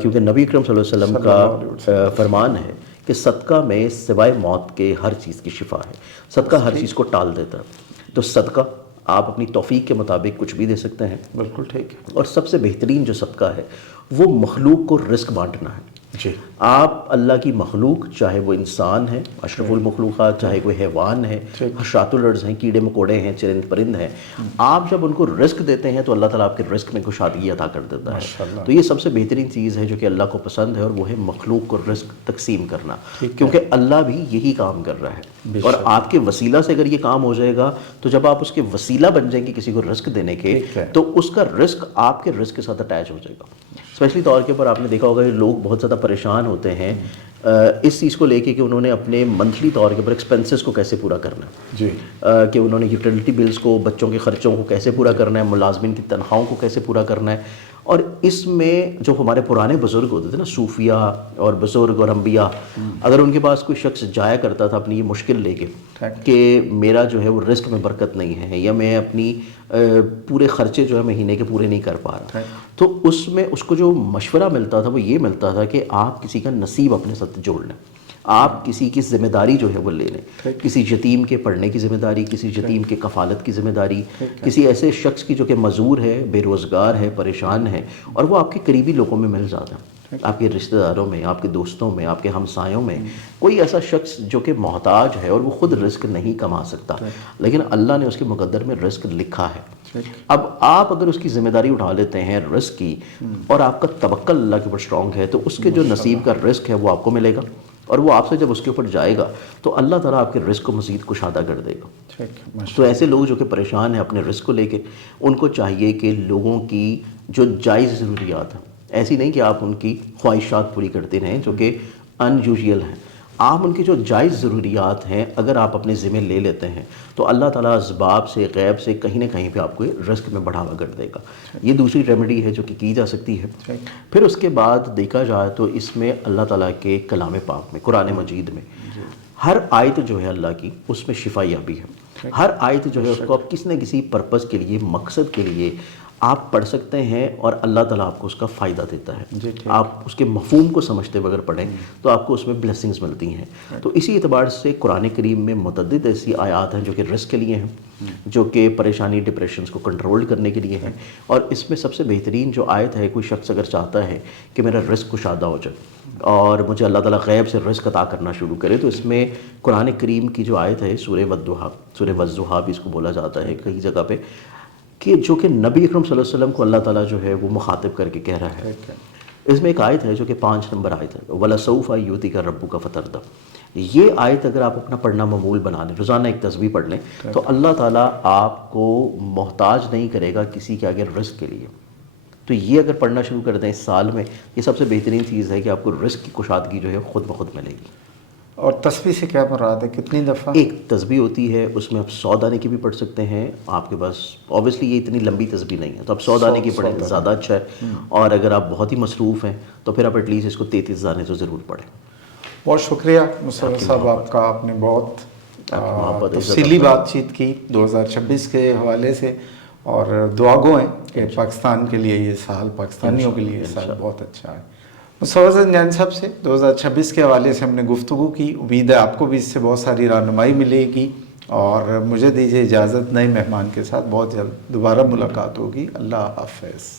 کیونکہ نبی اکرم صلی اللہ علیہ وسلم کا فرمان ہے کہ صدقہ میں سوائے موت کے ہر چیز کی شفا ہے. صدقہ ہر چیز کو ٹال دیتا ہے. تو صدقہ آپ اپنی توفیق کے مطابق کچھ بھی دے سکتے ہیں. بالکل ٹھیک ہے. اور سب سے بہترین جو صدقہ ہے وہ مخلوق کو رزق بانٹنا ہے. آپ اللہ کی مخلوق، چاہے وہ انسان ہے اشرف المخلوقات، چاہے کوئی حیوان ہے، حشرات الارض ہیں، کیڑے مکوڑے ہیں، چرند پرند ہیں، آپ جب ان کو رزق دیتے ہیں تو اللہ تعالیٰ آپ کے رزق میں کشادگی عطا کر دیتا ہے. تو یہ سب سے بہترین چیز ہے جو کہ اللہ کو پسند ہے، اور وہ ہے مخلوق کو رزق تقسیم کرنا، کیونکہ اللہ بھی یہی کام کر رہا ہے. اور آپ کے وسیلہ سے اگر یہ کام ہو جائے گا تو جب آپ اس کے وسیلہ بن جائیں گے کسی کو رزق دینے کے، تو اس کا رزق آپ کے رزق کے ساتھ اٹیچ ہو جائے گا. اسپیشلی طور کے اوپر آپ نے دیکھا ہوگا کہ لوگ بہت زیادہ پریشان ہوتے ہیں اس چیز کو لے کے کہ انہوں نے اپنے منتھلی طور کے اوپر ایکسپینسز کو کیسے پورا کرنا ہے، کہ انہوں نے یوٹیلیٹی بلز کو، بچوں کے خرچوں کو کیسے پورا کرنا ہے، ملازمین کی تنخواہوں کو کیسے پورا کرنا ہے. اور اس میں جو ہمارے پرانے بزرگ ہوتے تھے نا، صوفیہ اور بزرگ اور انبیاء، اگر ان کے پاس کوئی شخص جایا کرتا تھا اپنی یہ مشکل لے کے کہ میرا جو ہے وہ رزق میں برکت نہیں ہے، یا میں اپنی پورے خرچے جو ہے مہینے کے پورے نہیں کر پا رہا، تو اس میں اس کو جو مشورہ ملتا تھا وہ یہ ملتا تھا کہ آپ کسی کا نصیب اپنے ساتھ جوڑ لیں، آپ کسی کی ذمہ داری جو ہے وہ لے لیں، کسی یتیم کے پڑھنے کی ذمہ داری، کسی یتیم کے کفالت کی ذمہ داری، کسی ایسے شخص کی جو کہ معذور ہے، بے روزگار ہے، پریشان ہے، اور وہ آپ کے قریبی لوگوں میں مل جاتا ہے، آپ کے رشتہ داروں میں، آپ کے دوستوں میں، آپ کے ہمسایوں میں، کوئی ایسا شخص جو کہ محتاج ہے اور وہ خود رزق نہیں کما سکتا لیکن اللہ نے اس کے مقدر میں رزق لکھا ہے. اب آپ اگر اس کی ذمہ داری اٹھا لیتے ہیں رزق کی، اور آپ کا توکل اللہ کے اوپر اسٹرانگ ہے، تو اس کے جو نصیب کا رزق ہے وہ آپ کو ملے گا، اور وہ آپ سے جب اس کے اوپر جائے گا تو اللہ تعالیٰ آپ کے رزق کو مزید کشادہ کر دے گا. تو ایسے لوگ جو کہ پریشان ہیں اپنے رزق کو لے کے، ان کو چاہیے کہ لوگوں کی جو جائز ضروریات ہیں، ایسی نہیں کہ آپ ان کی خواہشات پوری کرتے رہیں جو کہ ان یوزول ہیں، آپ ان کی جو جائز ضروریات ہیں اگر آپ اپنے ذمہ لے لیتے ہیں تو اللہ تعالیٰ اسباب سے، غیب سے کہیں نہ کہیں پہ آپ کو رزق میں بڑھاوا کر دے گا. یہ دوسری ریمیڈی ہے جو کہ کی جا سکتی ہے. پھر اس کے بعد دیکھا جائے تو اس میں اللہ تعالیٰ کے کلام پاک میں، قرآن مجید میں ہر آیت جو ہے اللہ کی اس میں شفا یابی ہے. ہر آیت جو ہے اس کو آپ کسی نہ کسی پرپز کے لیے، مقصد کے لیے آپ پڑھ سکتے ہیں، اور اللہ تعالیٰ آپ کو اس کا فائدہ دیتا ہے. آپ اس کے مفہوم کو سمجھتے ہوئے اگر پڑھیں تو آپ کو اس میں بلیسنگز ملتی ہیں. تو اسی اعتبار سے قرآن کریم میں متعدد ایسی آیات ہیں جو کہ رزق کے لیے ہیں، جو کہ پریشانی، ڈپریشنز کو کنٹرول کرنے کے لیے ہیں. اور اس میں سب سے بہترین جو آیت ہے، کوئی شخص اگر چاہتا ہے کہ میرا رزق کشادہ ہو جائے اور مجھے اللہ تعالیٰ غیب سے رزق عطا کرنا شروع کرے، تو اس میں قرآن کریم کی جو آیت ہے سورہ والضحیٰ، سورہ والضحیٰ بھی اس کو بولا جاتا ہے کئی جگہ پہ، کہ جو کہ نبی اکرم صلی اللہ علیہ وسلم کو اللہ تعالیٰ جو ہے وہ مخاطب کر کے کہہ رہا ہے. اس میں ایک آیت ہے جو کہ 5 نمبر آیت ہے، وَلَسَوْفَ يُؤْتِكَ رَبُّكَ فَتَرْضَىٰ. یہ آیت اگر آپ اپنا پڑھنا معمول بنا لیں، روزانہ ایک تسبیح پڑھ لیں، تو اللہ تعالیٰ آپ کو محتاج نہیں کرے گا کسی کے آگے رزق کے لیے. تو یہ اگر پڑھنا شروع کر دیں اس سال میں، یہ سب سے بہترین چیز ہے کہ آپ کو رزق کی کشادگی جو ہے خود بخود ملے گی. اور تسبیح سے کیا مراد ہے، کتنی دفعہ؟ ایک تسبیح ہوتی ہے، اس میں آپ 100 دانے کی بھی پڑھ سکتے ہیں. آپ کے پاس اوبیسلی یہ اتنی لمبی تسبیح نہیں ہے تو آپ 100 دانے کی پڑھیں زیادہ اچھا ہے. اور اگر آپ بہت ہی مصروف ہیں تو پھر آپ ایٹ لیسٹ اس کو 33 دانے تو ضرور پڑھیں. بہت شکریہ مصور صاحب آپ کا، آپ نے بہت تفصیلی بات چیت کی 2026 کے حوالے سے، اور دعا گو ہیں کہ پاکستان کے لیے یہ سال، پاکستانیوں کے لیے یہ سال بہت اچھا ہے. مسعود زنجانی صاحب سے 2026 کے حوالے سے ہم نے گفتگو کی. امید ہے آپ کو بھی اس سے بہت ساری رہنمائی ملے گی. اور مجھے دیجیے اجازت، نئے مہمان کے ساتھ بہت جلد دوبارہ ملاقات ہوگی. اللہ حافظ.